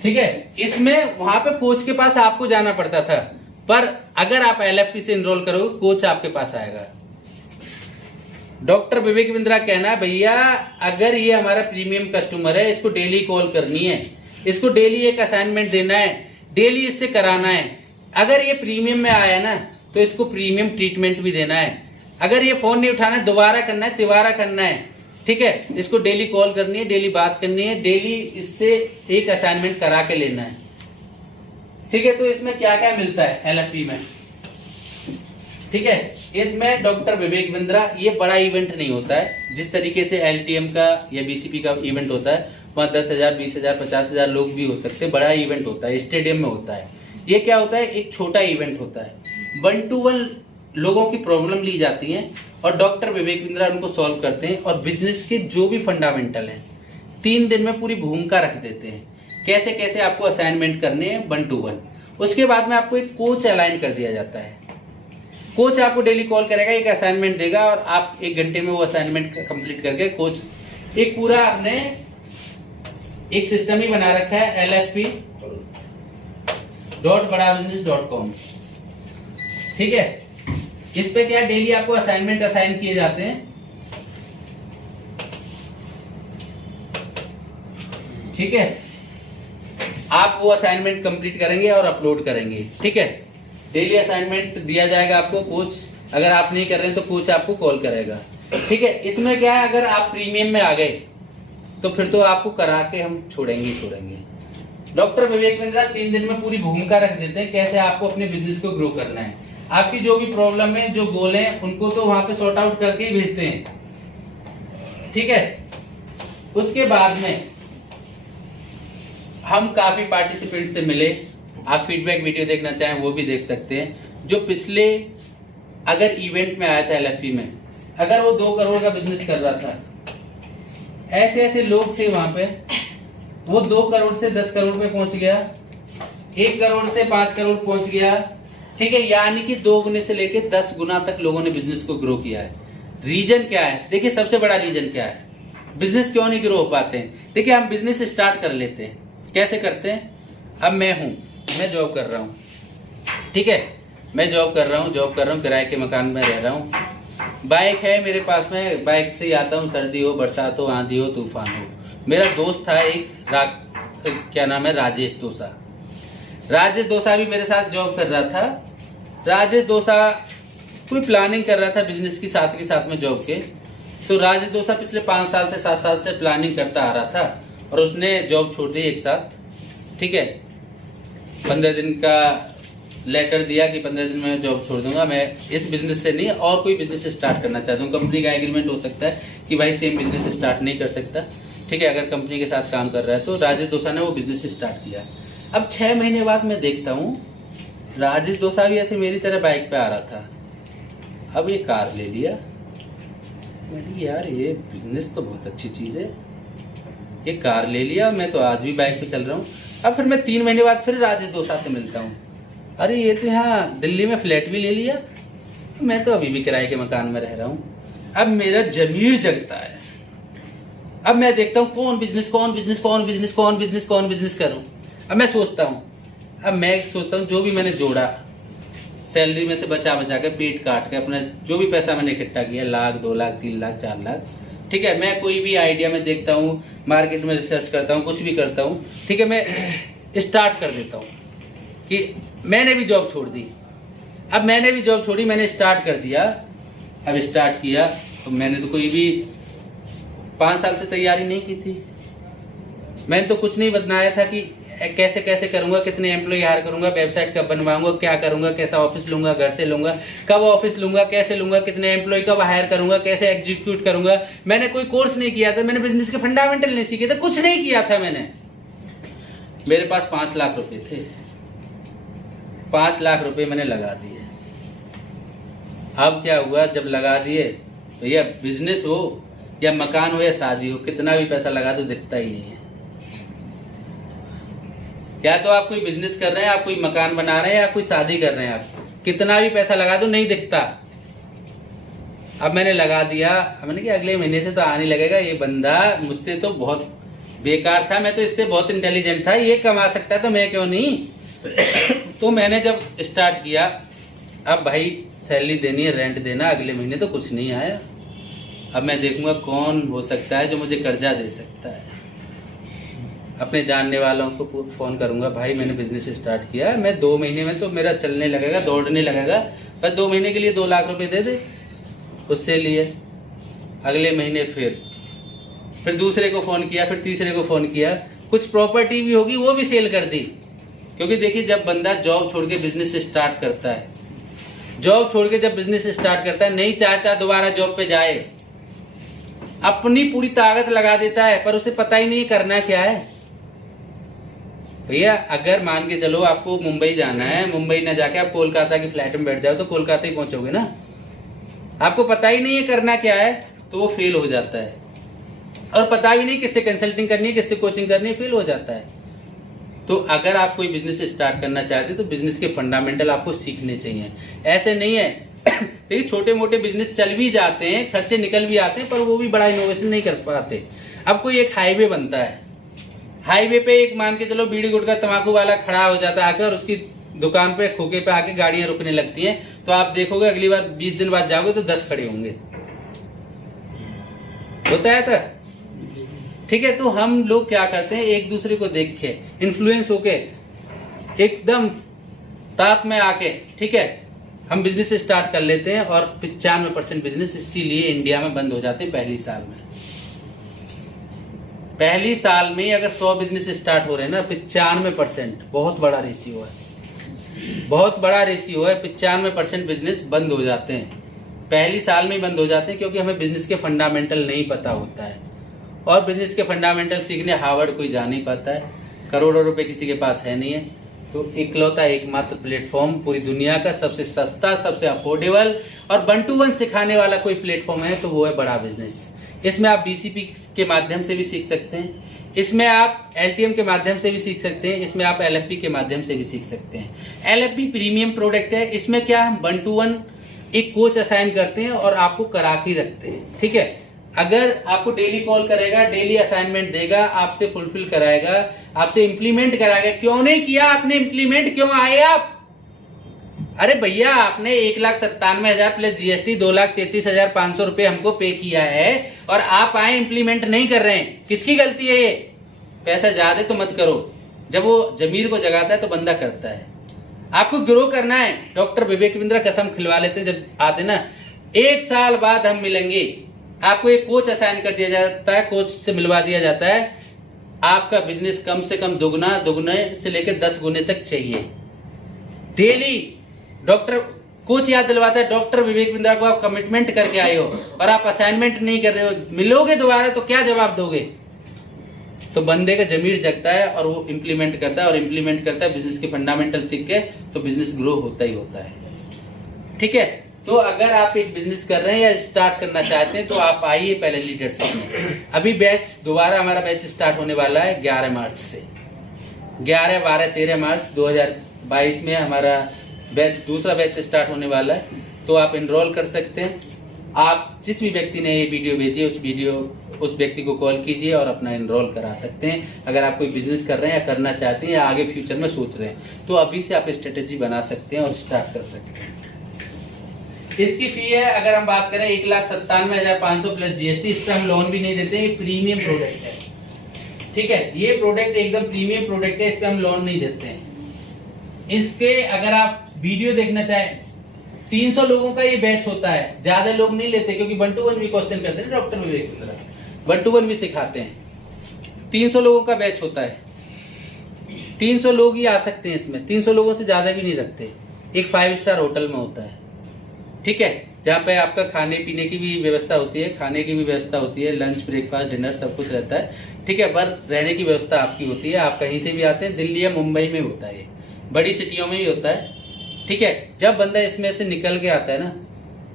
ठीक है। इसमें वहां पे कोच के पास आपको जाना पड़ता था, पर अगर आप LFP से इनरोल करोगे कोच आपके पास आएगा। डॉक्टर विवेक बिंद्रा कहना है भैया अगर ये हमारा प्रीमियम कस्टमर है, इसको डेली कॉल करनी है, इसको डेली एक असाइनमेंट देना है, डेली इससे कराना है। अगर ये प्रीमियम में आया ना तो इसको प्रीमियम ट्रीटमेंट भी देना है। अगर ये फोन नहीं उठाना है, दोबारा करना है, तिबारा करना है, ठीक है, इसको डेली कॉल करनी है, डेली बात करनी है, डेली इससे एक असाइनमेंट करा के लेना है, ठीक है। तो इसमें क्या क्या मिलता है LFP में, ठीक है। इसमें डॉक्टर विवेक बिंद्रा, ये बड़ा इवेंट नहीं होता है जिस तरीके से LTM का या BCP का इवेंट होता है। वहाँ 10,000, 20,000, 50,000 लोग भी हो सकते हैं। बड़ा इवेंट होता है, स्टेडियम में होता है। ये क्या होता है, एक छोटा इवेंट होता है। 1 to 1 लोगों की प्रॉब्लम ली जाती है और डॉक्टर विवेक बिंद्रा उनको सॉल्व करते हैं। और बिजनेस के जो भी फंडामेंटल हैं 3 दिन में पूरी भूमिका रख देते हैं, कैसे कैसे आपको असाइनमेंट करने हैं 1 to 1। उसके बाद में आपको एक कोच अलाइन कर दिया जाता है। कोच आपको डेली कॉल करेगा, एक असाइनमेंट देगा और आप 1 घंटे में वो असाइनमेंट कंप्लीट करके, कोच एक पूरा आपने एक सिस्टम ही बना रखा है LFP.badabusiness.com, ठीक है। इस पे क्या डेली आपको असाइनमेंट असाइन किए जाते हैं, ठीक है। आप वो असाइनमेंट कंप्लीट करेंगे और अपलोड करेंगे, ठीक है। डेली असाइनमेंट दिया जाएगा आपको। कोच अगर आप नहीं कर रहे हैं तो कोच आपको कॉल करेगा, ठीक है। इसमें क्या है, अगर आप प्रीमियम में आ गए तो फिर तो आपको करा के हम छोड़ेंगे। डॉक्टर विवेक बिंद्रा 3 दिन में पूरी भूमिका रख देते हैं, कैसे आपको अपने बिजनेस को ग्रो करना है। आपकी जो भी प्रॉब्लम है, जो गोल है, उनको तो वहां पे सॉर्ट आउट करके ही भेजते हैं, ठीक है। उसके बाद में हम काफी पार्टिसिपेंट से मिले। आप फीडबैक वीडियो देखना चाहें वो भी देख सकते हैं। जो पिछले अगर इवेंट में आया था LFP में, अगर वो 2 करोड़ का बिजनेस कर रहा था, ऐसे ऐसे लोग थे वहां पे, वो 2 करोड़ से 10 करोड़ पे पहुंच गया, 1 करोड़ से 5 करोड़ पहुंच गया, ठीक है। यानी कि 2 गुने से लेके 10 गुना तक लोगों ने बिजनेस को ग्रो किया है। रीजन क्या है, देखिए सबसे बड़ा रीजन क्या है, बिजनेस क्यों नहीं ग्रो हो पाते हैं। देखिए हम बिजनेस स्टार्ट कर लेते हैं, कैसे करते हैं। अब मैं जॉब कर रहा हूँ, ठीक है, मैं जॉब कर रहा हूँ, किराए के मकान में रह रहा हूँ। बाइक है मेरे पास में, बाइक से ही आता हूँ, सर्दी हो, बरसात हो, आंधी हो, तूफान हो। मेरा दोस्त था एक क्या नाम है, राजेश दोसा भी मेरे साथ जॉब कर रहा था। राजेश दोसा कोई प्लानिंग कर रहा था बिजनेस की साथ के साथ में जॉब के। तो राजेश दोसा पिछले 5 साल से 7 साल से प्लानिंग करता आ रहा था और उसने जॉब छोड़ दी एक साथ, ठीक है। 15 दिन का लेटर दिया कि 15 दिन में जॉब छोड़ दूंगा, मैं इस बिजनेस से नहीं और कोई बिजनेस स्टार्ट करना चाहता हूँ। कंपनी का एग्रीमेंट हो सकता है कि भाई सेम बिजनेस स्टार्ट नहीं कर सकता, ठीक है, अगर कंपनी के साथ काम कर रहा है। तो राजेश दोसा ने वो बिजनेस स्टार्ट किया। अब 6 महीने बाद मैं देखता हूँ राजेश दोसा भी ऐसे मेरी तरह बाइक पे आ रहा था। अब ये कार ले लिया। मैंने यार ये बिजनेस तो बहुत अच्छी चीज़ है, ये कार ले लिया। मैं तो आज भी बाइक पे चल रहा हूँ। अब फिर मैं 3 महीने बाद फिर राजेश दोसा से मिलता हूँ, अरे ये तो यहाँ दिल्ली में फ्लैट भी ले लिया, तो मैं तो अभी भी किराए के मकान में रह रहा हूँ। अब मेरा जमीर जगता है। अब मैं देखता हूँ कौन बिजनेस करूँ। अब मैं सोचता हूँ जो भी मैंने जोड़ा, सैलरी में से बचा के पेट काट के अपना जो भी पैसा मैंने इकट्ठा किया, 1 लाख 2 लाख 3 लाख 4 लाख, ठीक है। मैं कोई भी आइडिया में देखता हूँ, मार्केट में रिसर्च करता हूँ, कुछ भी करता हूँ, ठीक है। मैं स्टार्ट कर देता हूँ कि मैंने भी जॉब छोड़ दी। अब मैंने भी जॉब छोड़ी, मैंने स्टार्ट कर दिया। अब स्टार्ट किया तो मैंने तो कोई भी 5 साल से तैयारी नहीं की थी। मैंने तो कुछ नहीं बनाया था कि कैसे कैसे करूंगा, कितने एम्प्लॉय हायर करूंगा, वेबसाइट कब बनवाऊंगा, क्या करूंगा, कैसा ऑफिस लूंगा, घर से लूंगा, कब ऑफिस लूंगा, कैसे लूंगा, कितने एम्प्लॉय कब हायर करूंगा, कैसे एग्जीक्यूट करूंगा। मैंने कोई कोर्स नहीं किया था, मैंने बिजनेस के फंडामेंटल नहीं सीखे थे, कुछ नहीं किया था मैंने। मेरे पास 5 लाख रुपए थे, 5 लाख रुपए मैंने लगा दिए। अब क्या हुआ, जब लगा दिए तो यह बिजनेस हो या मकान हो या शादी हो, कितना भी पैसा लगा दो दिखता ही नहीं है। या तो आप कोई बिजनेस कर रहे हैं, आप कोई मकान बना रहे हैं या कोई शादी कर रहे हैं, आप कितना भी पैसा लगा दो नहीं दिखता। अब मैंने लगा दिया, मैंने कि अगले महीने से तो आने लगेगा। ये बंदा मुझसे तो बहुत बेकार था, मैं तो इससे बहुत इंटेलिजेंट था, ये कमा सकता है तो मैं क्यों नहीं। तो मैंने जब स्टार्ट किया, अब भाई सैलरी देनी है, रेंट देना, अगले महीने तो कुछ नहीं आया। अब मैं देखूंगा कौन हो सकता है जो मुझे कर्जा दे सकता है। अपने जानने वालों को फ़ोन करूंगा, भाई मैंने बिजनेस स्टार्ट किया, मैं 2 महीने में तो मेरा चलने लगेगा, दौड़ने लगेगा, बस 2 महीने के लिए 2 लाख रुपए दे दे। उससे लिए अगले महीने फिर दूसरे को फ़ोन किया, फिर तीसरे को फ़ोन किया। कुछ प्रॉपर्टी भी होगी वो भी सेल कर दी। क्योंकि देखिए, जब बंदा जॉब छोड़ के बिजनेस स्टार्ट करता है, जॉब छोड़ के जब बिजनेस स्टार्ट करता है, नहीं चाहता दोबारा जॉब पे जाए, अपनी पूरी ताकत लगा देता है, पर उसे पता ही नहीं करना क्या है। भैया अगर मान के चलो आपको मुंबई जाना है, मुंबई ना जाके आप कोलकाता की फ्लाइट में बैठ जाओ तो कोलकाता ही पहुंचोगे ना। आपको पता ही नहीं है करना क्या है तो वो फेल हो जाता है। और पता भी नहीं किससे कंसल्टिंग करनी है, किससे कोचिंग करनी है, फेल हो जाता है। तो अगर आप कोई बिजनेस स्टार्ट करना चाहते हैं तो बिजनेस के फंडामेंटल आपको सीखने चाहिए। ऐसे नहीं है देखिए, छोटे मोटे बिजनेस चल भी जाते हैं, खर्चे निकल भी आते हैं, पर वो भी बड़ा इनोवेशन नहीं कर पाते। अब कोई एक हाईवे बनता है, हाईवे पे एक मान के चलो बीड़ी गुटखा तंबाकू वाला खड़ा हो जाता है आकर, और उसकी दुकान पे खोखे पे आके गाड़ियां रुकने लगती हैं, तो आप देखोगे अगली बार 20 दिन बाद जाओगे तो 10 खड़े होंगे। होता है सर, ठीक है। तो हम लोग क्या करते हैं, एक दूसरे को देख के इन्फ्लुएंस होके एकदम तात में आके, ठीक है, हम बिजनेस स्टार्ट कर लेते हैं। और 95% बिजनेस इसीलिए इंडिया में बंद हो जाते हैं पहली साल में। पहली साल में अगर 100 बिजनेस स्टार्ट हो रहे हैं ना, 95%, बहुत बड़ा रेशियो है, बहुत बड़ा रेशियो है। 95% बिजनेस बंद हो जाते हैं, पहली साल में ही बंद हो जाते हैं, क्योंकि हमें बिजनेस के फंडामेंटल नहीं पता होता है। और बिजनेस के फंडामेंटल सीखने हार्वर्ड कोई जा नहीं पाता है, करोड़ों रुपए किसी के पास है नहीं है। तो इकलौता एकमात्र प्लेटफॉर्म पूरी दुनिया का सबसे सस्ता, सबसे अफोर्डेबल और 1 to 1 सिखाने वाला कोई प्लेटफॉर्म है तो वो है बड़ा बिजनेस। इसमें आप BCP के माध्यम से भी सीख सकते हैं, इसमें आप LTM के माध्यम से भी सीख सकते हैं, इसमें आप LFP के माध्यम से भी सीख सकते हैं। LFP प्रीमियम प्रोडक्ट है, इसमें क्या हम 1 to 1 एक कोच असाइन करते हैं और आपको करा के रखते हैं, ठीक है। अगर आपको डेली कॉल करेगा, डेली असाइनमेंट देगा, आपसे फुलफिल कराएगा, आपसे इंप्लीमेंट कराएगा। क्यों नहीं किया आपने इंप्लीमेंट, क्यों आए आप? अरे भैया, आपने 1,97,000 प्लस GST 2,33,500 रुपए हमको पे किया है और आप आए इंप्लीमेंट नहीं कर रहे हैं। किसकी गलती है ये? पैसा ज्यादा तो मत करो, जब वो जमीर को जगाता है तो बंदा करता है। आपको ग्रो करना है, डॉक्टर विवेक बिंद्रा कसम खिलवा लेते हैं, जब आते ना 1 साल बाद हम मिलेंगे, आपको एक कोच असाइन कर दिया जाता है, कोच से मिलवा दिया जाता है, आपका बिजनेस कम से कम दुगने से लेकर 10 गुने तक चाहिए। डेली डॉक्टर कोच याद दिलवाता है, डॉक्टर विवेक बिंद्रा को आप कमिटमेंट करके आए हो और आप असाइनमेंट नहीं कर रहे हो, मिलोगे दोबारा तो क्या जवाब दोगे? तो बंदे का जमीर जगता है और वो इंप्लीमेंट करता है, और इंप्लीमेंट करता है बिजनेस के फंडामेंटल सीख के, तो बिजनेस ग्रो होता ही होता है, ठीक है। तो अगर आप एक बिजनेस कर रहे हैं या स्टार्ट करना चाहते हैं तो आप आइए पहले लीडरशिप में। अभी बैच दोबारा हमारा बैच स्टार्ट होने वाला है 11 मार्च से। 11, 12, 13 मार्च 2022 में हमारा बैच, दूसरा बैच स्टार्ट होने वाला है। तो आप एनरोल कर सकते हैं। आप जिस भी व्यक्ति ने ये वीडियो भेजी है उस व्यक्ति को कॉल कीजिए और अपना एनरोल करा सकते हैं। अगर आप कोई बिजनेस कर रहे हैं या करना चाहते हैं या आगे फ्यूचर में सोच रहे हैं तो अभी से आप स्ट्रेटेजी बना सकते हैं और स्टार्ट कर सकते हैं। इसकी फी है, अगर हम बात करें 1,97,500 प्लस GST, इस पर हम लोन भी नहीं देते, ये प्रीमियम प्रोडक्ट है। ठीक है, ये प्रोडक्ट एकदम प्रीमियम प्रोडक्ट है, इस पे हम लोन नहीं देते हैं। इसके अगर आप वीडियो देखना चाहें, 300 लोगों का ये बैच होता है, ज्यादा लोग नहीं लेते क्योंकि 1 to 1 भी क्वेश्चन करते हैं डॉक्टर विवेक बिंद्रा, 1 to 1 भी सिखाते हैं। 300 लोगों का बैच होता है, 300 लोग ही आ सकते हैं इसमें, 300 लोगों से ज्यादा भी नहीं रखते। एक 5 स्टार होटल में होता है, ठीक है, जहाँ पे आपका खाने पीने की भी व्यवस्था होती है, खाने की भी व्यवस्था होती है, लंच ब्रेकफास्ट डिनर सब कुछ रहता है, ठीक है, पर रहने की व्यवस्था आपकी होती है। आप कहीं से भी आते हैं, दिल्ली या मुंबई में होता है, बड़ी सिटियों में भी होता है, ठीक है। जब बंदा इसमें से निकल के आता है ना,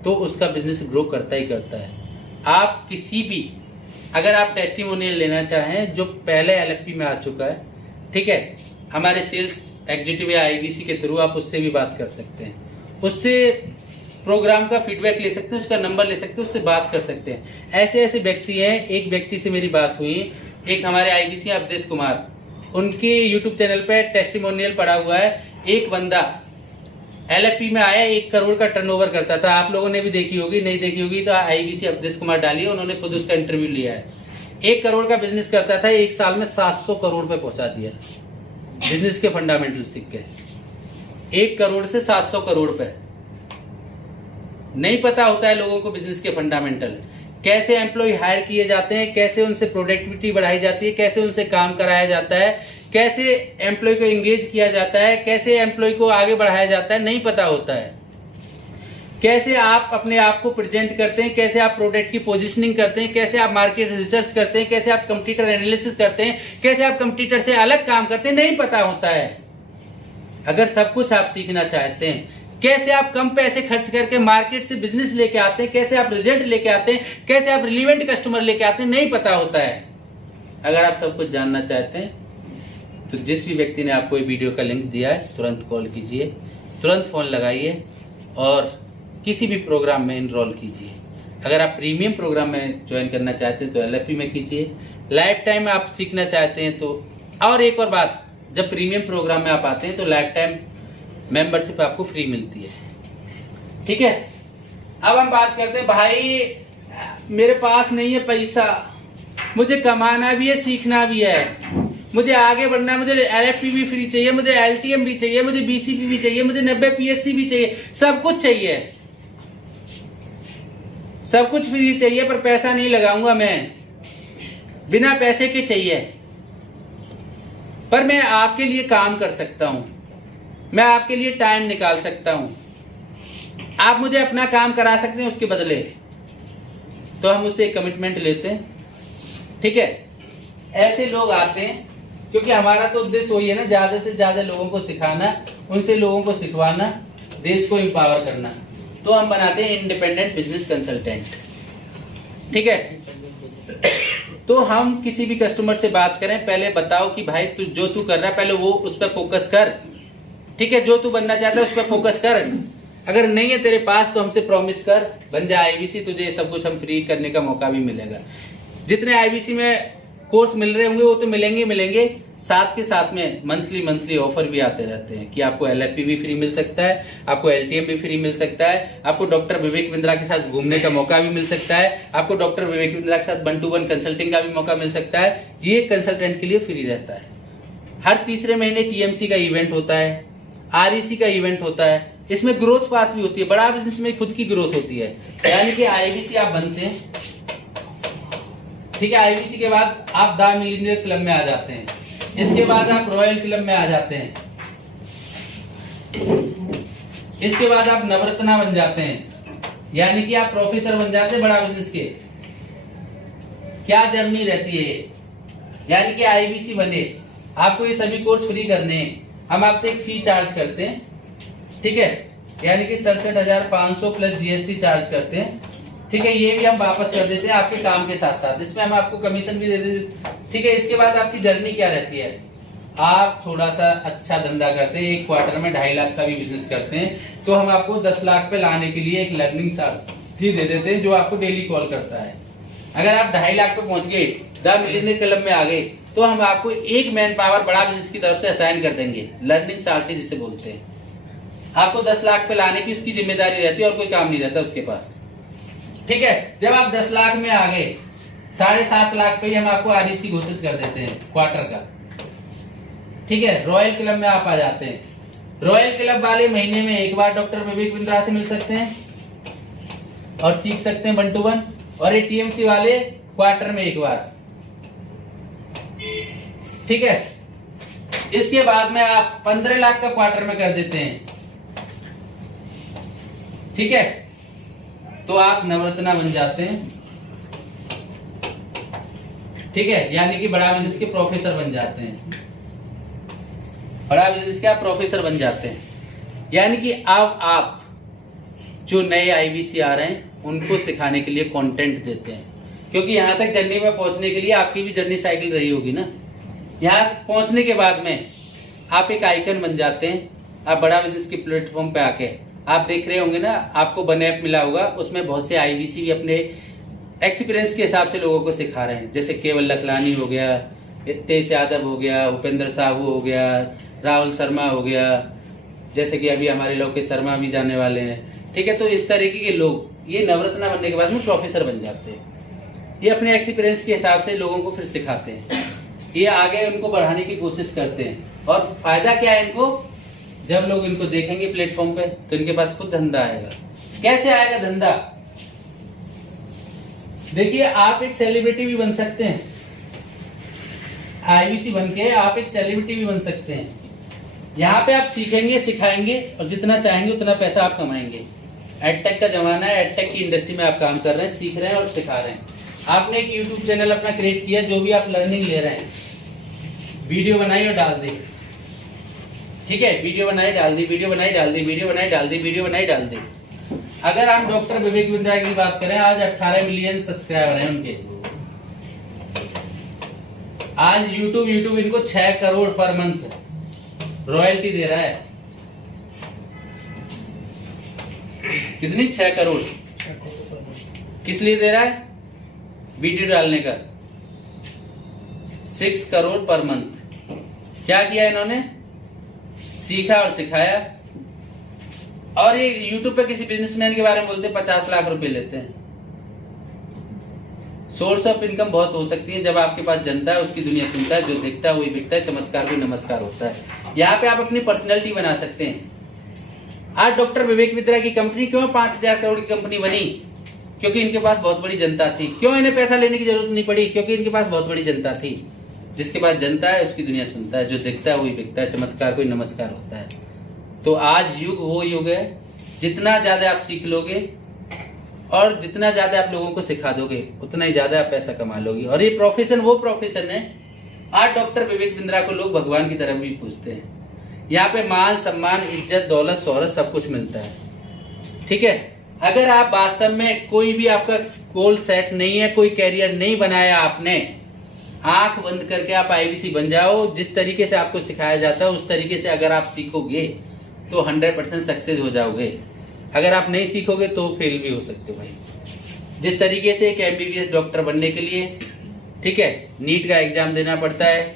तो उसका बिजनेस ग्रो करता ही करता है। आप किसी भी, अगर आप टेस्टिमोनियल लेना चाहें जो पहले LFP में आ चुका है, ठीक है, हमारे सेल्स एग्जीक्यूटिव या IBC के थ्रू आप उससे भी बात कर सकते हैं, उससे प्रोग्राम का फीडबैक ले सकते हैं, उसका नंबर ले सकते हैं, उससे बात कर सकते हैं। ऐसे ऐसे व्यक्ति हैं, एक व्यक्ति से मेरी बात हुई, एक हमारे IBC अवधेश कुमार, उनके यूट्यूब चैनल पे टेस्टिमोनियल पड़ा हुआ है। एक बंदा LFP में आया, 1 करोड़ का टर्नओवर करता था, आप लोगों ने भी देखी होगी, नहीं देखी होगी तो IBC अवधेश कुमार डालिए, उन्होंने खुद उसका इंटरव्यू लिया है। 1 करोड़ का बिजनेस करता था, 1 साल में 700 करोड़ पे पहुंचा दिया, बिजनेस के फंडामेंटल सीख के। 1 करोड़ से 700 करोड़ पे। नहीं पता होता है लोगों को बिजनेस के फंडामेंटल, कैसे एम्प्लॉय हायर किए जाते हैं, कैसे उनसे प्रोडक्टिविटी बढ़ाई जाती है, कैसे उनसे काम कराया जाता है, कैसे एम्प्लॉय को एंगेज किया जाता है, कैसे एम्प्लॉय को आगे बढ़ाया जाता है, नहीं पता होता है। कैसे आप अपने आप को प्रेजेंट करते हैं, कैसे आप प्रोडक्ट की पोजीशनिंग करते हैं, कैसे आप मार्केट रिसर्च करते हैं, कैसे आप कंप्यूटर एनालिसिस करते हैं, कैसे आप कंप्यूटर से अलग काम करते हैं, नहीं पता होता है। अगर सब कुछ आप सीखना चाहते हैं, कैसे आप कम पैसे खर्च करके मार्केट से बिजनेस लेके आते हैं, कैसे आप रिजल्ट लेके आते हैं, कैसे आप रिलीवेंट कस्टमर लेके आते हैं, नहीं पता होता है। अगर आप सब कुछ जानना चाहते हैं तो जिस भी व्यक्ति ने आपको ये वीडियो का लिंक दिया है, तुरंत कॉल कीजिए, तुरंत फोन लगाइए और किसी भी प्रोग्राम में इनरोल कीजिए। अगर आप प्रीमियम प्रोग्राम में ज्वाइन करना चाहते हैं तो LFP में कीजिए, लाइफ टाइम में आप सीखना चाहते हैं तो। और एक और बात, जब प्रीमियम प्रोग्राम में आप आते हैं तो लाइफ टाइम मेंबरशिप आपको फ्री मिलती है, ठीक है। अब हम बात करते हैं, भाई मेरे पास नहीं है पैसा, मुझे कमाना भी है, सीखना भी है, मुझे आगे बढ़ना है, मुझे LFP भी फ्री चाहिए, मुझे LTM भी चाहिए, मुझे BCP भी चाहिए, मुझे 90 PSC भी चाहिए, सब कुछ चाहिए, सब कुछ फ्री चाहिए, पर पैसा नहीं लगाऊंगा मैं, बिना पैसे के चाहिए। पर मैं आपके लिए काम कर सकता हूं, मैं आपके लिए टाइम निकाल सकता हूं, आप मुझे अपना काम करा सकते हैं उसके बदले, तो हम उससे कमिटमेंट लेते हैं, ठीक है। ऐसे लोग आते हैं क्योंकि हमारा तो उद्देश्य वही है ना, ज्यादा से ज्यादा लोगों को सिखाना, उनसे लोगों को सिखवाना, देश को एम्पावर करना। तो हम बनाते हैं इंडिपेंडेंट बिजनेस कंसल्टेंट, ठीक है। तो हम किसी भी कस्टमर से बात करें, पहले बताओ कि भाई तू जो तू कर रहा है पहले वो उस पर फोकस कर, ठीक है, जो तू बनना चाहता है उस पर फोकस कर। अगर नहीं है तेरे पास तो हमसे प्रॉमिस कर, बन जा IBC, तुझे ये सब कुछ हम फ्री करने का मौका भी मिलेगा। जितने IBC में कोर्स मिल रहे होंगे वो तो मिलेंगे मिलेंगे, साथ के साथ में मंथली ऑफर भी आते रहते हैं कि आपको LFP भी फ्री मिल सकता है, आपको LTM भी फ्री मिल सकता है, आपको डॉक्टर विवेक बिंद्रा के साथ घूमने का मौका भी मिल सकता है, आपको डॉक्टर विवेक बिंद्रा के साथ 1 to 1 कंसल्टिंग का भी मौका मिल सकता है। ये कंसल्टेंट के लिए फ्री रहता है। हर तीसरे महीने TMC का इवेंट होता है, REC का इवेंट होता है, इसमें ग्रोथ पाथ भी होती है, बड़ा बिजनेस में खुद की ग्रोथ होती है। यानी कि IBC आप बनते हैं, ठीक है, IBC के बाद आप द मिलियनियर क्लब में आ जाते हैं, इसके बाद आप रॉयल क्लब में आ जाते हैं, इसके बाद आप नवरत्ना बन जाते हैं, यानी कि आप प्रोफेसर बन जाते हैं बड़ा बिजनेस के। क्या जर्नी रहती है ये, यानी कि IBC बने, आपको ये सभी कोर्स फ्री करने हैं, हम आपसे एक फी चार्ज करते हैं, ठीक है, यानी कि 67,500 प्लस GST चार्ज करते हैं, ठीक है। ये भी हम वापस कर देते हैं आपके काम के साथ साथ, इसमें हम आपको कमीशन भी दे देते हैं, ठीक है। इसके बाद आपकी जर्नी क्या रहती है, आप थोड़ा सा अच्छा धंधा करते हैं, 1 क्वार्टर में 2.5 लाख का भी बिजनेस करते हैं, तो हम आपको 10 लाख पे लाने के लिए एक लर्निंग साथी दे देते हैं जो आपको डेली कॉल करता है। अगर आप 2.5 लाख पे पहुंच गए, द मिलियनियर क्लब में आ गए, तो हम आपको एक मैन पावर बड़ा बिजनेस की तरफ से असाइन कर देंगे, लर्निंग साथी जिसे बोलते हैं। आपको 10 लाख पे लाने की उसकी जिम्मेदारी रहती है और कोई काम नहीं रहता उसके पास, ठीक है। जब आप 10 लाख में आ गए, 7.5 लाख पे ही हम आपको REC घोषित कर देते हैं क्वार्टर का। ठीक है, रॉयल क्लब में आप आ जाते हैं। रॉयल क्लब वाले महीने में एक बार डॉक्टर विवेक बिंद्रा से मिल सकते हैं और सीख सकते हैं 1 to 1, और ये TMC वाले क्वार्टर में एक बार। ठीक है, इसके बाद में आप 15 लाख का क्वार्टर में कर देते हैं। ठीक है, तो आप नवरत्ना बन जाते हैं। ठीक है, यानी कि बड़ा बिजनेस के प्रोफेसर बन जाते हैं। बड़ा बिजनेस के आप प्रोफेसर बन जाते हैं, यानी कि अब आप जो नए IBC आ रहे हैं उनको सिखाने के लिए कंटेंट देते हैं, क्योंकि यहां तक जर्नी में पहुंचने के लिए आपकी भी जर्नी साइकिल रही होगी ना। यहां पहुंचने के बाद में आप एक आइकन बन जाते हैं। आप बड़ा बिजनेस के प्लेटफॉर्म पे आके आप देख रहे होंगे ना, आपको वन ऐप मिला होगा, उसमें बहुत से IBC भी अपने एक्सपीरियंस के हिसाब से लोगों को सिखा रहे हैं। जैसे केवल लखलानी हो गया, तेज यादव हो गया, उपेंद्र साहू हो गया, राहुल शर्मा हो गया, जैसे कि अभी हमारे लोकेश शर्मा भी जाने वाले हैं। ठीक है, तो इस तरीके के लोग ये नवरत्ना बनने के बाद में प्रोफेसर बन जाते हैं। ये अपने एक्सपीरियंस के हिसाब से लोगों को फिर सिखाते हैं, ये आगे उनको बढ़ाने की कोशिश करते हैं। और फायदा क्या है इनको, जब लोग इनको देखेंगे प्लेटफॉर्म पे तो इनके पास खुद धंधा आएगा। कैसे आएगा धंधा? देखिए, आप एक सेलिब्रिटी भी बन सकते हैं। IBC बन के आप एक सेलिब्रिटी भी बन सकते हैं। यहाँ पे आप सीखेंगे, सिखाएंगे और जितना चाहेंगे उतना पैसा आप कमाएंगे। एडटेक का जमाना है, एडटेक की इंडस्ट्री में आप काम कर रहे हैं, सीख रहे हैं और सिखा रहे हैं। आपने एक YouTube चैनल अपना क्रिएट किया, जो भी आप लर्निंग ले रहे हैं, वीडियो बनाई और डाल दी। ठीक है, वीडियो बनाई डाल दी, वीडियो बनाई डाल दी, वीडियो बनाई डाल दी, वीडियो बनाई डाल दी। अगर हम डॉक्टर विवेक बिंद्रा की बात करें, आज 18 मिलियन सब्सक्राइबर हैं उनके। आज YouTube इनको 6 करोड़ पर मंथ रॉयल्टी दे रहा है। कितनी? 6 करोड़। किस लिए दे रहा है? वीडियो डालने का। 6 करोड़ पर मंथ। क्या किया इन्होंने? सीखा और सिखाया। और ये YouTube पे किसी बिजनेसमैन के बारे में बोलते हैं 50 लाख रुपए लेते हैं। सोर्स ऑफ इनकम बहुत हो सकती है। जब आपके पास जनता है, उसकी दुनिया सुनता है, जो दिखता है वही बिकता है, चमत्कार भी नमस्कार होता है। यहाँ पे आप अपनी पर्सनैलिटी बना सकते हैं। आज डॉक्टर विवेक बिंद्रा की कंपनी क्यों 5000 करोड़ की कंपनी बनी? क्योंकि इनके पास बहुत बड़ी जनता थी। क्यों इन्हें पैसा लेने की जरूरत नहीं पड़ी? क्योंकि इनके पास बहुत बड़ी जनता थी। जिसके पास जनता है उसकी दुनिया सुनता है, जो दिखता है वही बिकता है, चमत्कार कोई नमस्कार होता है। तो आज युग वो युग है, जितना ज्यादा आप सीख लोगे और जितना ज्यादा आप लोगों को सिखा दोगे, उतना ही ज्यादा आप पैसा कमा लोगे। और ये प्रोफेशन वो प्रोफेशन है, आज डॉक्टर विवेक बिंद्रा को लोग भगवान की तरह भी पूछते हैं। यहाँ पे मान सम्मान, इज्जत, दौलत, शोहरत सब कुछ मिलता है। ठीक है, अगर आप वास्तव में कोई भी आपका गोल सेट नहीं है, कोई कैरियर नहीं बनाया आपने, आंख बंद करके आप IBC बन जाओ। जिस तरीके से आपको सिखाया जाता है उस तरीके से अगर आप सीखोगे तो 100% सक्सेस हो जाओगे। अगर आप नहीं सीखोगे तो फेल भी हो सकते हो भाई। जिस तरीके से एक MBBS डॉक्टर बनने के लिए, ठीक है, नीट का एग्जाम देना पड़ता है,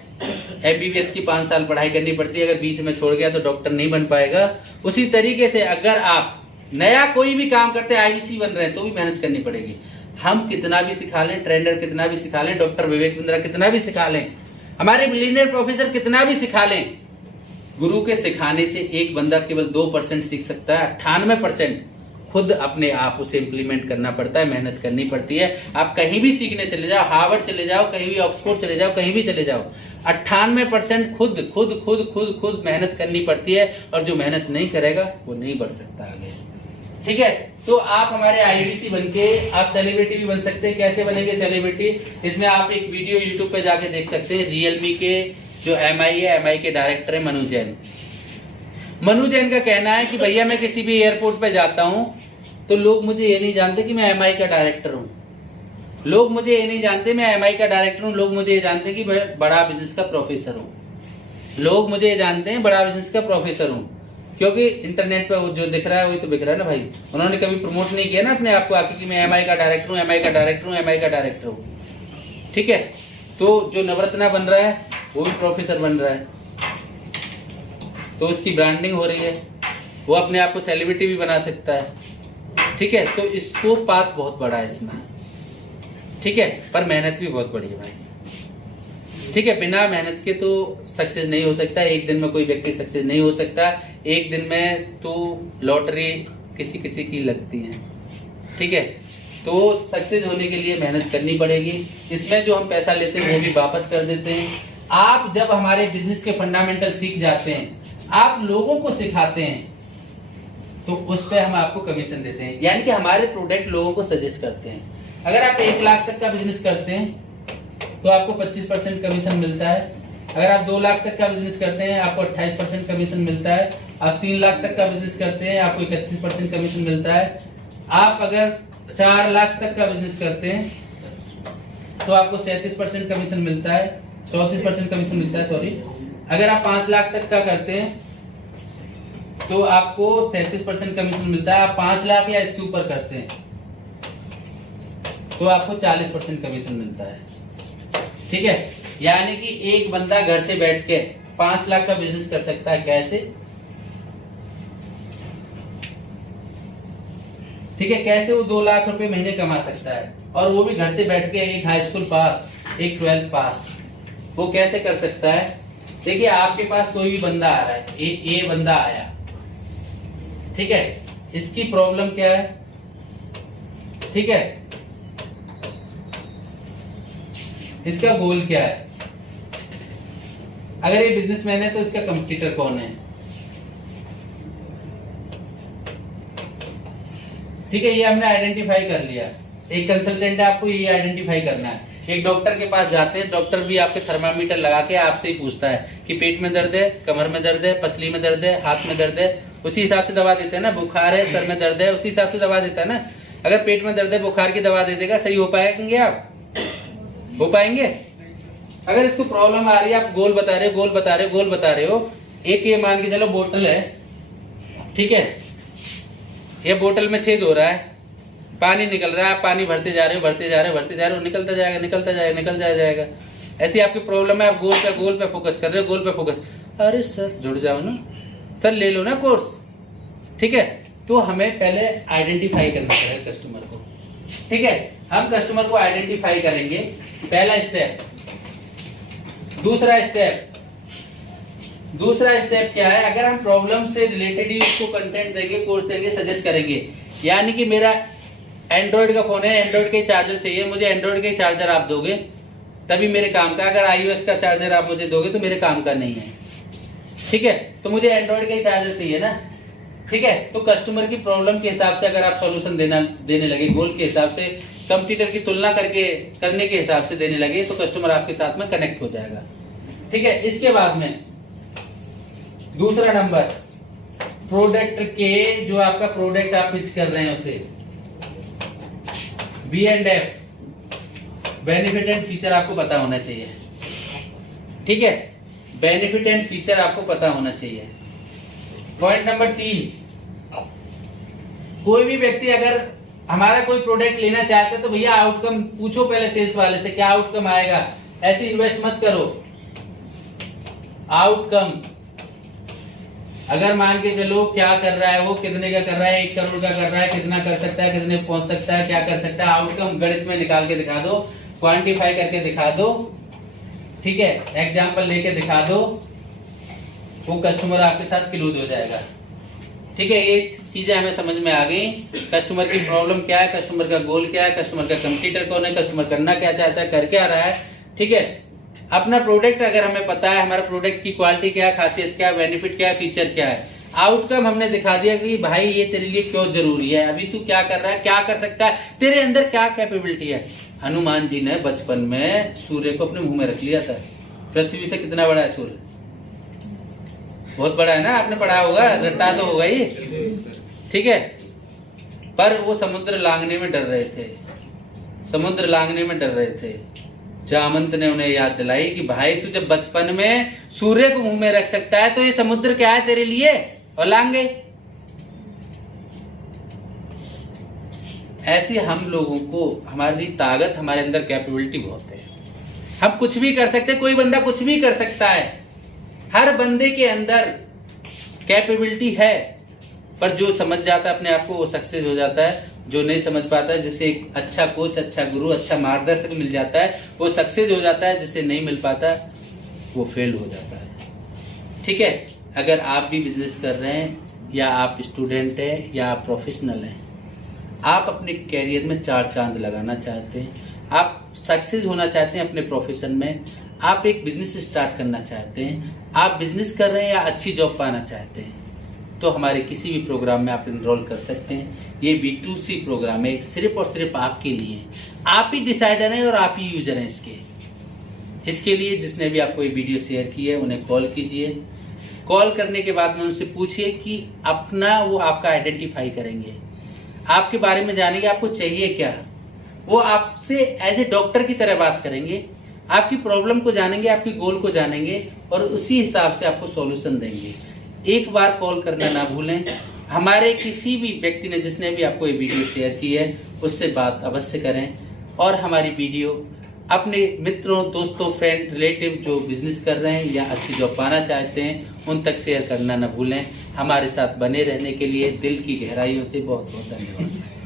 MBBS की 5 साल पढ़ाई करनी पड़ती है। अगर बीच में छोड़ गया तो डॉक्टर नहीं बन पाएगा। उसी तरीके से अगर आप नया कोई भी काम करते हैं, IBC बन रहे हैं, तो भी मेहनत करनी पड़ेगी। हम कितना भी सिखा लें, ट्रेनर कितना भी सिखा लें, डॉक्टर विवेक बिंद्रा कितना भी सिखा लें, हमारे मिलियनियर प्रोफेसर कितना भी सिखा लें, गुरु के सिखाने से एक बंदा केवल 2% सीख सकता है। 98% खुद अपने आप उसे इंप्लीमेंट करना पड़ता है, मेहनत करनी पड़ती है। आप कहीं भी सीखने चले जाओ, हार्वर्ड चले जाओ, कहीं भी ऑक्सफोर्ड चले जाओ, कहीं भी चले जाओ, 98% खुद खुद खुद खुद खुद मेहनत करनी पड़ती है। और जो मेहनत नहीं करेगा वो नहीं बढ़ सकता आगे। ठीक है, तो आप हमारे IBC बनके आप सेलिब्रिटी भी बन सकते हैं। कैसे बनेंगे सेलिब्रिटी? इसमें आप एक वीडियो YouTube पे जाके देख सकते हैं। रियलमी के जो MI है, MI के डायरेक्टर है मनु जैन। मनु जैन का कहना है कि भैया मैं किसी भी एयरपोर्ट पे जाता हूं तो लोग मुझे ये नहीं जानते कि मैं MI का डायरेक्टर हूं। लोग मुझे ये नहीं जानते मैं MI का डायरेक्टर हूं। लोग मुझे ये जानते कि मैं बड़ा बिजनेस का प्रोफेसर हूं। लोग मुझे ये जानते हैं बड़ा बिजनेस का प्रोफेसर हूं, क्योंकि इंटरनेट पे जो दिख रहा है वही तो बिक रहा है ना भाई। उन्होंने कभी प्रमोट नहीं किया ना अपने आप को आके कि मैं MI का डायरेक्टर हूँ, MI का डायरेक्टर हूँ, MI का डायरेक्टर हूँ। ठीक है, तो जो नवरत्ना बन रहा है वो भी प्रोफेसर बन रहा है, तो उसकी ब्रांडिंग हो रही है, वो अपने आप को सेलिब्रिटी भी बना सकता है। ठीक है, तो स्कोप पाथ बहुत बड़ा है इसमें। ठीक है, पर मेहनत भी बहुत बड़ी है भाई। ठीक है, बिना मेहनत के तो सक्सेस नहीं हो सकता। एक दिन में कोई व्यक्ति सक्सेस नहीं हो सकता। एक दिन में तो लॉटरी किसी किसी की लगती है। ठीक है, तो सक्सेस होने के लिए मेहनत करनी पड़ेगी। इसमें जो हम पैसा लेते हैं वो भी वापस कर देते हैं। आप जब हमारे बिजनेस के फंडामेंटल सीख जाते हैं, आप लोगों को सिखाते हैं, तो उस पर हम आपको कमीशन देते हैं। यानी कि हमारे प्रोडक्ट लोगों को सजेस्ट करते हैं। अगर आप 1 लाख तक का बिजनेस करते हैं तो आपको 25% कमीशन मिलता है। अगर आप 2 लाख तक का बिजनेस करते हैं आपको 28% कमीशन मिलता है। आप 3 लाख तक का बिजनेस करते हैं आपको 31% कमीशन मिलता है। आप अगर 4 लाख तक का बिजनेस करते हैं तो आपको 37% कमीशन मिलता है, 34% कमीशन मिलता है, सॉरी। अगर आप 5 लाख तक का करते हैं तो आपको 37% कमीशन मिलता है। आप 5 लाख या इससे ऊपर करते हैं तो आपको 40% कमीशन मिलता है। ठीक है, यानी कि एक बंदा घर से बैठ के 5 लाख का बिजनेस कर सकता है। कैसे? ठीक है, कैसे वो 2 लाख रुपए महीने कमा सकता है, और वो भी घर से बैठ के। एक हाई स्कूल पास, एक 12th पास, वो कैसे कर सकता है? देखिए, आपके पास कोई भी बंदा आ रहा है, ये बंदा आया, ठीक है, इसकी प्रॉब्लम क्या है? ठीक है, इसका गोल क्या है? अगर ये बिजनेसमैन है तो इसका कंपटीटर कौन है? ठीक है, ये हमने आइडेंटिफाई कर लिया। एक कंसल्टेंट है, आपको ये आइडेंटिफाई करना है। एक डॉक्टर के पास जाते हैं, डॉक्टर भी आपके थर्मामीटर लगा के आपसे ही पूछता है कि पेट में दर्द है, कमर में दर्द है, पसली में दर्द है, हाथ में दर्द है, उसी हिसाब से दवा देते हैं ना। बुखार है, सर में दर्द है, उसी हिसाब से दवा देता है ना। अगर पेट में दर्द है, बुखार की दवा दे देगा, सही हो पाएंगे आप? हो पाएंगे? अगर इसको प्रॉब्लम आ रही है, आप गोल बता रहे हो। एक ये मान के चलो बोतल है, ठीक है, ये बोतल में छेद हो रहा है, पानी निकल रहा है, आप पानी भरते जा रहे हो, निकलता जाएगा। ऐसी आपकी प्रॉब्लम है, आप गोल पे फोकस कर रहे हो, अरे सर जुड़ जाओ ना, सर ले लो ना कोर्स। ठीक है, तो हमें पहले आइडेंटिफाई करना पड़ेगा कस्टमर को। ठीक है, हम कस्टमर को आइडेंटिफाई करेंगे, पहला स्टेप। दूसरा स्टेप क्या है? अगर हम प्रॉब्लम से रिलेटेड ही उसको कंटेंट देंगे, कोर्स देंगे, सजेस्ट करेंगे। यानी कि मेरा एंड्रॉइड का फोन है, एंड्रॉइड के चार्जर चाहिए, मुझे एंड्रॉइड के चार्जर आप दोगे तभी मेरे काम का। अगर iOS का चार्जर आप मुझे दोगे तो मेरे काम का नहीं है। ठीक है, तो मुझे एंड्रॉइड का ही चार्जर चाहिए ना। ठीक है, तो कस्टमर की प्रॉब्लम के हिसाब से अगर आप सॉल्यूशन देने लगे, गोल के हिसाब से, कंप्यूटर की तुलना करने के हिसाब से देने लगे, तो कस्टमर आपके साथ में कनेक्ट हो जाएगा। ठीक है, इसके बाद में दूसरा नंबर, प्रोडक्ट के, जो आपका प्रोडक्ट आप पिच कर रहे हैं उसे B&F, बेनिफिट एंड फीचर आपको पता होना चाहिए। ठीक है, बेनिफिट एंड फीचर आपको पता होना चाहिए। पॉइंट नंबर 3, कोई भी व्यक्ति अगर हमारा कोई प्रोडक्ट लेना चाहता है तो भैया आउटकम पूछो पहले सेल्स वाले से, क्या आउटकम आएगा। ऐसे इन्वेस्ट मत करो। आउटकम, अगर मान के चलो क्या कर रहा है वो, कितने का कर रहा है, 1 करोड़ का कर रहा है, कितना कर सकता है, कितने पहुंच सकता है, क्या कर सकता है, आउटकम गणित में निकाल के दिखा दो, क्वांटिफाई करके दिखा दो। ठीक है, एग्जाम्पल लेके दिखा दो, वो कस्टमर आपके साथ क्लोज हो जाएगा। ठीक है, ये चीजें हमें समझ में आ गई। कस्टमर की प्रॉब्लम क्या है, कस्टमर का गोल क्या है, कस्टमर का कंपटीटर कौन है, कस्टमर करना क्या चाहता है, कर क्या रहा है। ठीक है, अपना प्रोडक्ट अगर हमें पता है, हमारा प्रोडक्ट की क्वालिटी क्या है, खासियत क्या है, बेनिफिट क्या है, फीचर क्या है, आउटकम हमने दिखा दिया कि भाई ये तेरे लिए क्यों जरूरी है, अभी तू क्या कर रहा है, क्या कर सकता है, तेरे अंदर क्या कैपेबिलिटी है। हनुमान जी ने बचपन में सूर्य को अपने मुंह में रख लिया था। पृथ्वी से कितना बड़ा है सूर्य? बहुत बड़ा है ना, आपने पढ़ा होगा, रट्टा तो होगा ही। ठीक है, पर वो समुद्र लांघने में डर रहे थे। जामंत ने उन्हें याद दिलाई कि भाई तू जब बचपन में सूर्य को मुंह में रख सकता है तो ये समुद्र क्या है तेरे लिए, और लांग गए। ऐसी हम लोगों को, हमारी ताकत, हमारे अंदर कैपेबिलिटी बहुत है, हम कुछ भी कर सकते हैं। कोई बंदा कुछ भी कर सकता है, हर बंदे के अंदर कैपेबिलिटी है, पर जो समझ जाता है अपने आप को वो सक्सेस हो जाता है। जो नहीं समझ पाता है, जिसे एक अच्छा कोच, अच्छा गुरु, अच्छा मार्गदर्शक मिल जाता है वो सक्सेस हो जाता है, जिसे नहीं मिल पाता वो फेल हो जाता है। ठीक है, अगर आप भी बिजनेस कर रहे हैं या आप स्टूडेंट हैं या आप प्रोफेशनल हैं, आप अपने कैरियर में 4 चांद लगाना चाहते हैं, आप सक्सेस होना चाहते हैं अपने प्रोफेशन में, आप एक बिजनेस स्टार्ट करना चाहते हैं, आप बिजनेस कर रहे हैं या अच्छी जॉब पाना चाहते हैं, तो हमारे किसी भी प्रोग्राम में आप इनरोल कर सकते हैं। ये B2C प्रोग्राम है, सिर्फ और सिर्फ आपके लिए। आप ही डिसाइडर हैं और आप ही यूजर हैं इसके लिए जिसने भी आपको ये वीडियो शेयर की है उन्हें कॉल कीजिए। कॉल करने के बाद में उनसे पूछिए कि अपना वो आपका आइडेंटिफाई करेंगे, आपके बारे में जानेंगे, आपको चाहिए क्या। वो आपसे एज ए डॉक्टर की तरह बात करेंगे, आपकी प्रॉब्लम को जानेंगे, आपकी गोल को जानेंगे और उसी हिसाब से आपको सॉल्यूशन देंगे। एक बार कॉल करना ना भूलें। हमारे किसी भी व्यक्ति ने जिसने भी आपको ये वीडियो शेयर की है उससे बात अवश्य करें और हमारी वीडियो अपने मित्रों, दोस्तों, फ्रेंड, रिलेटिव जो बिजनेस कर रहे हैं या अच्छी जॉब पाना चाहते हैं उन तक शेयर करना ना भूलें। हमारे साथ बने रहने के लिए दिल की गहराइयों से बहुत बहुत धन्यवाद।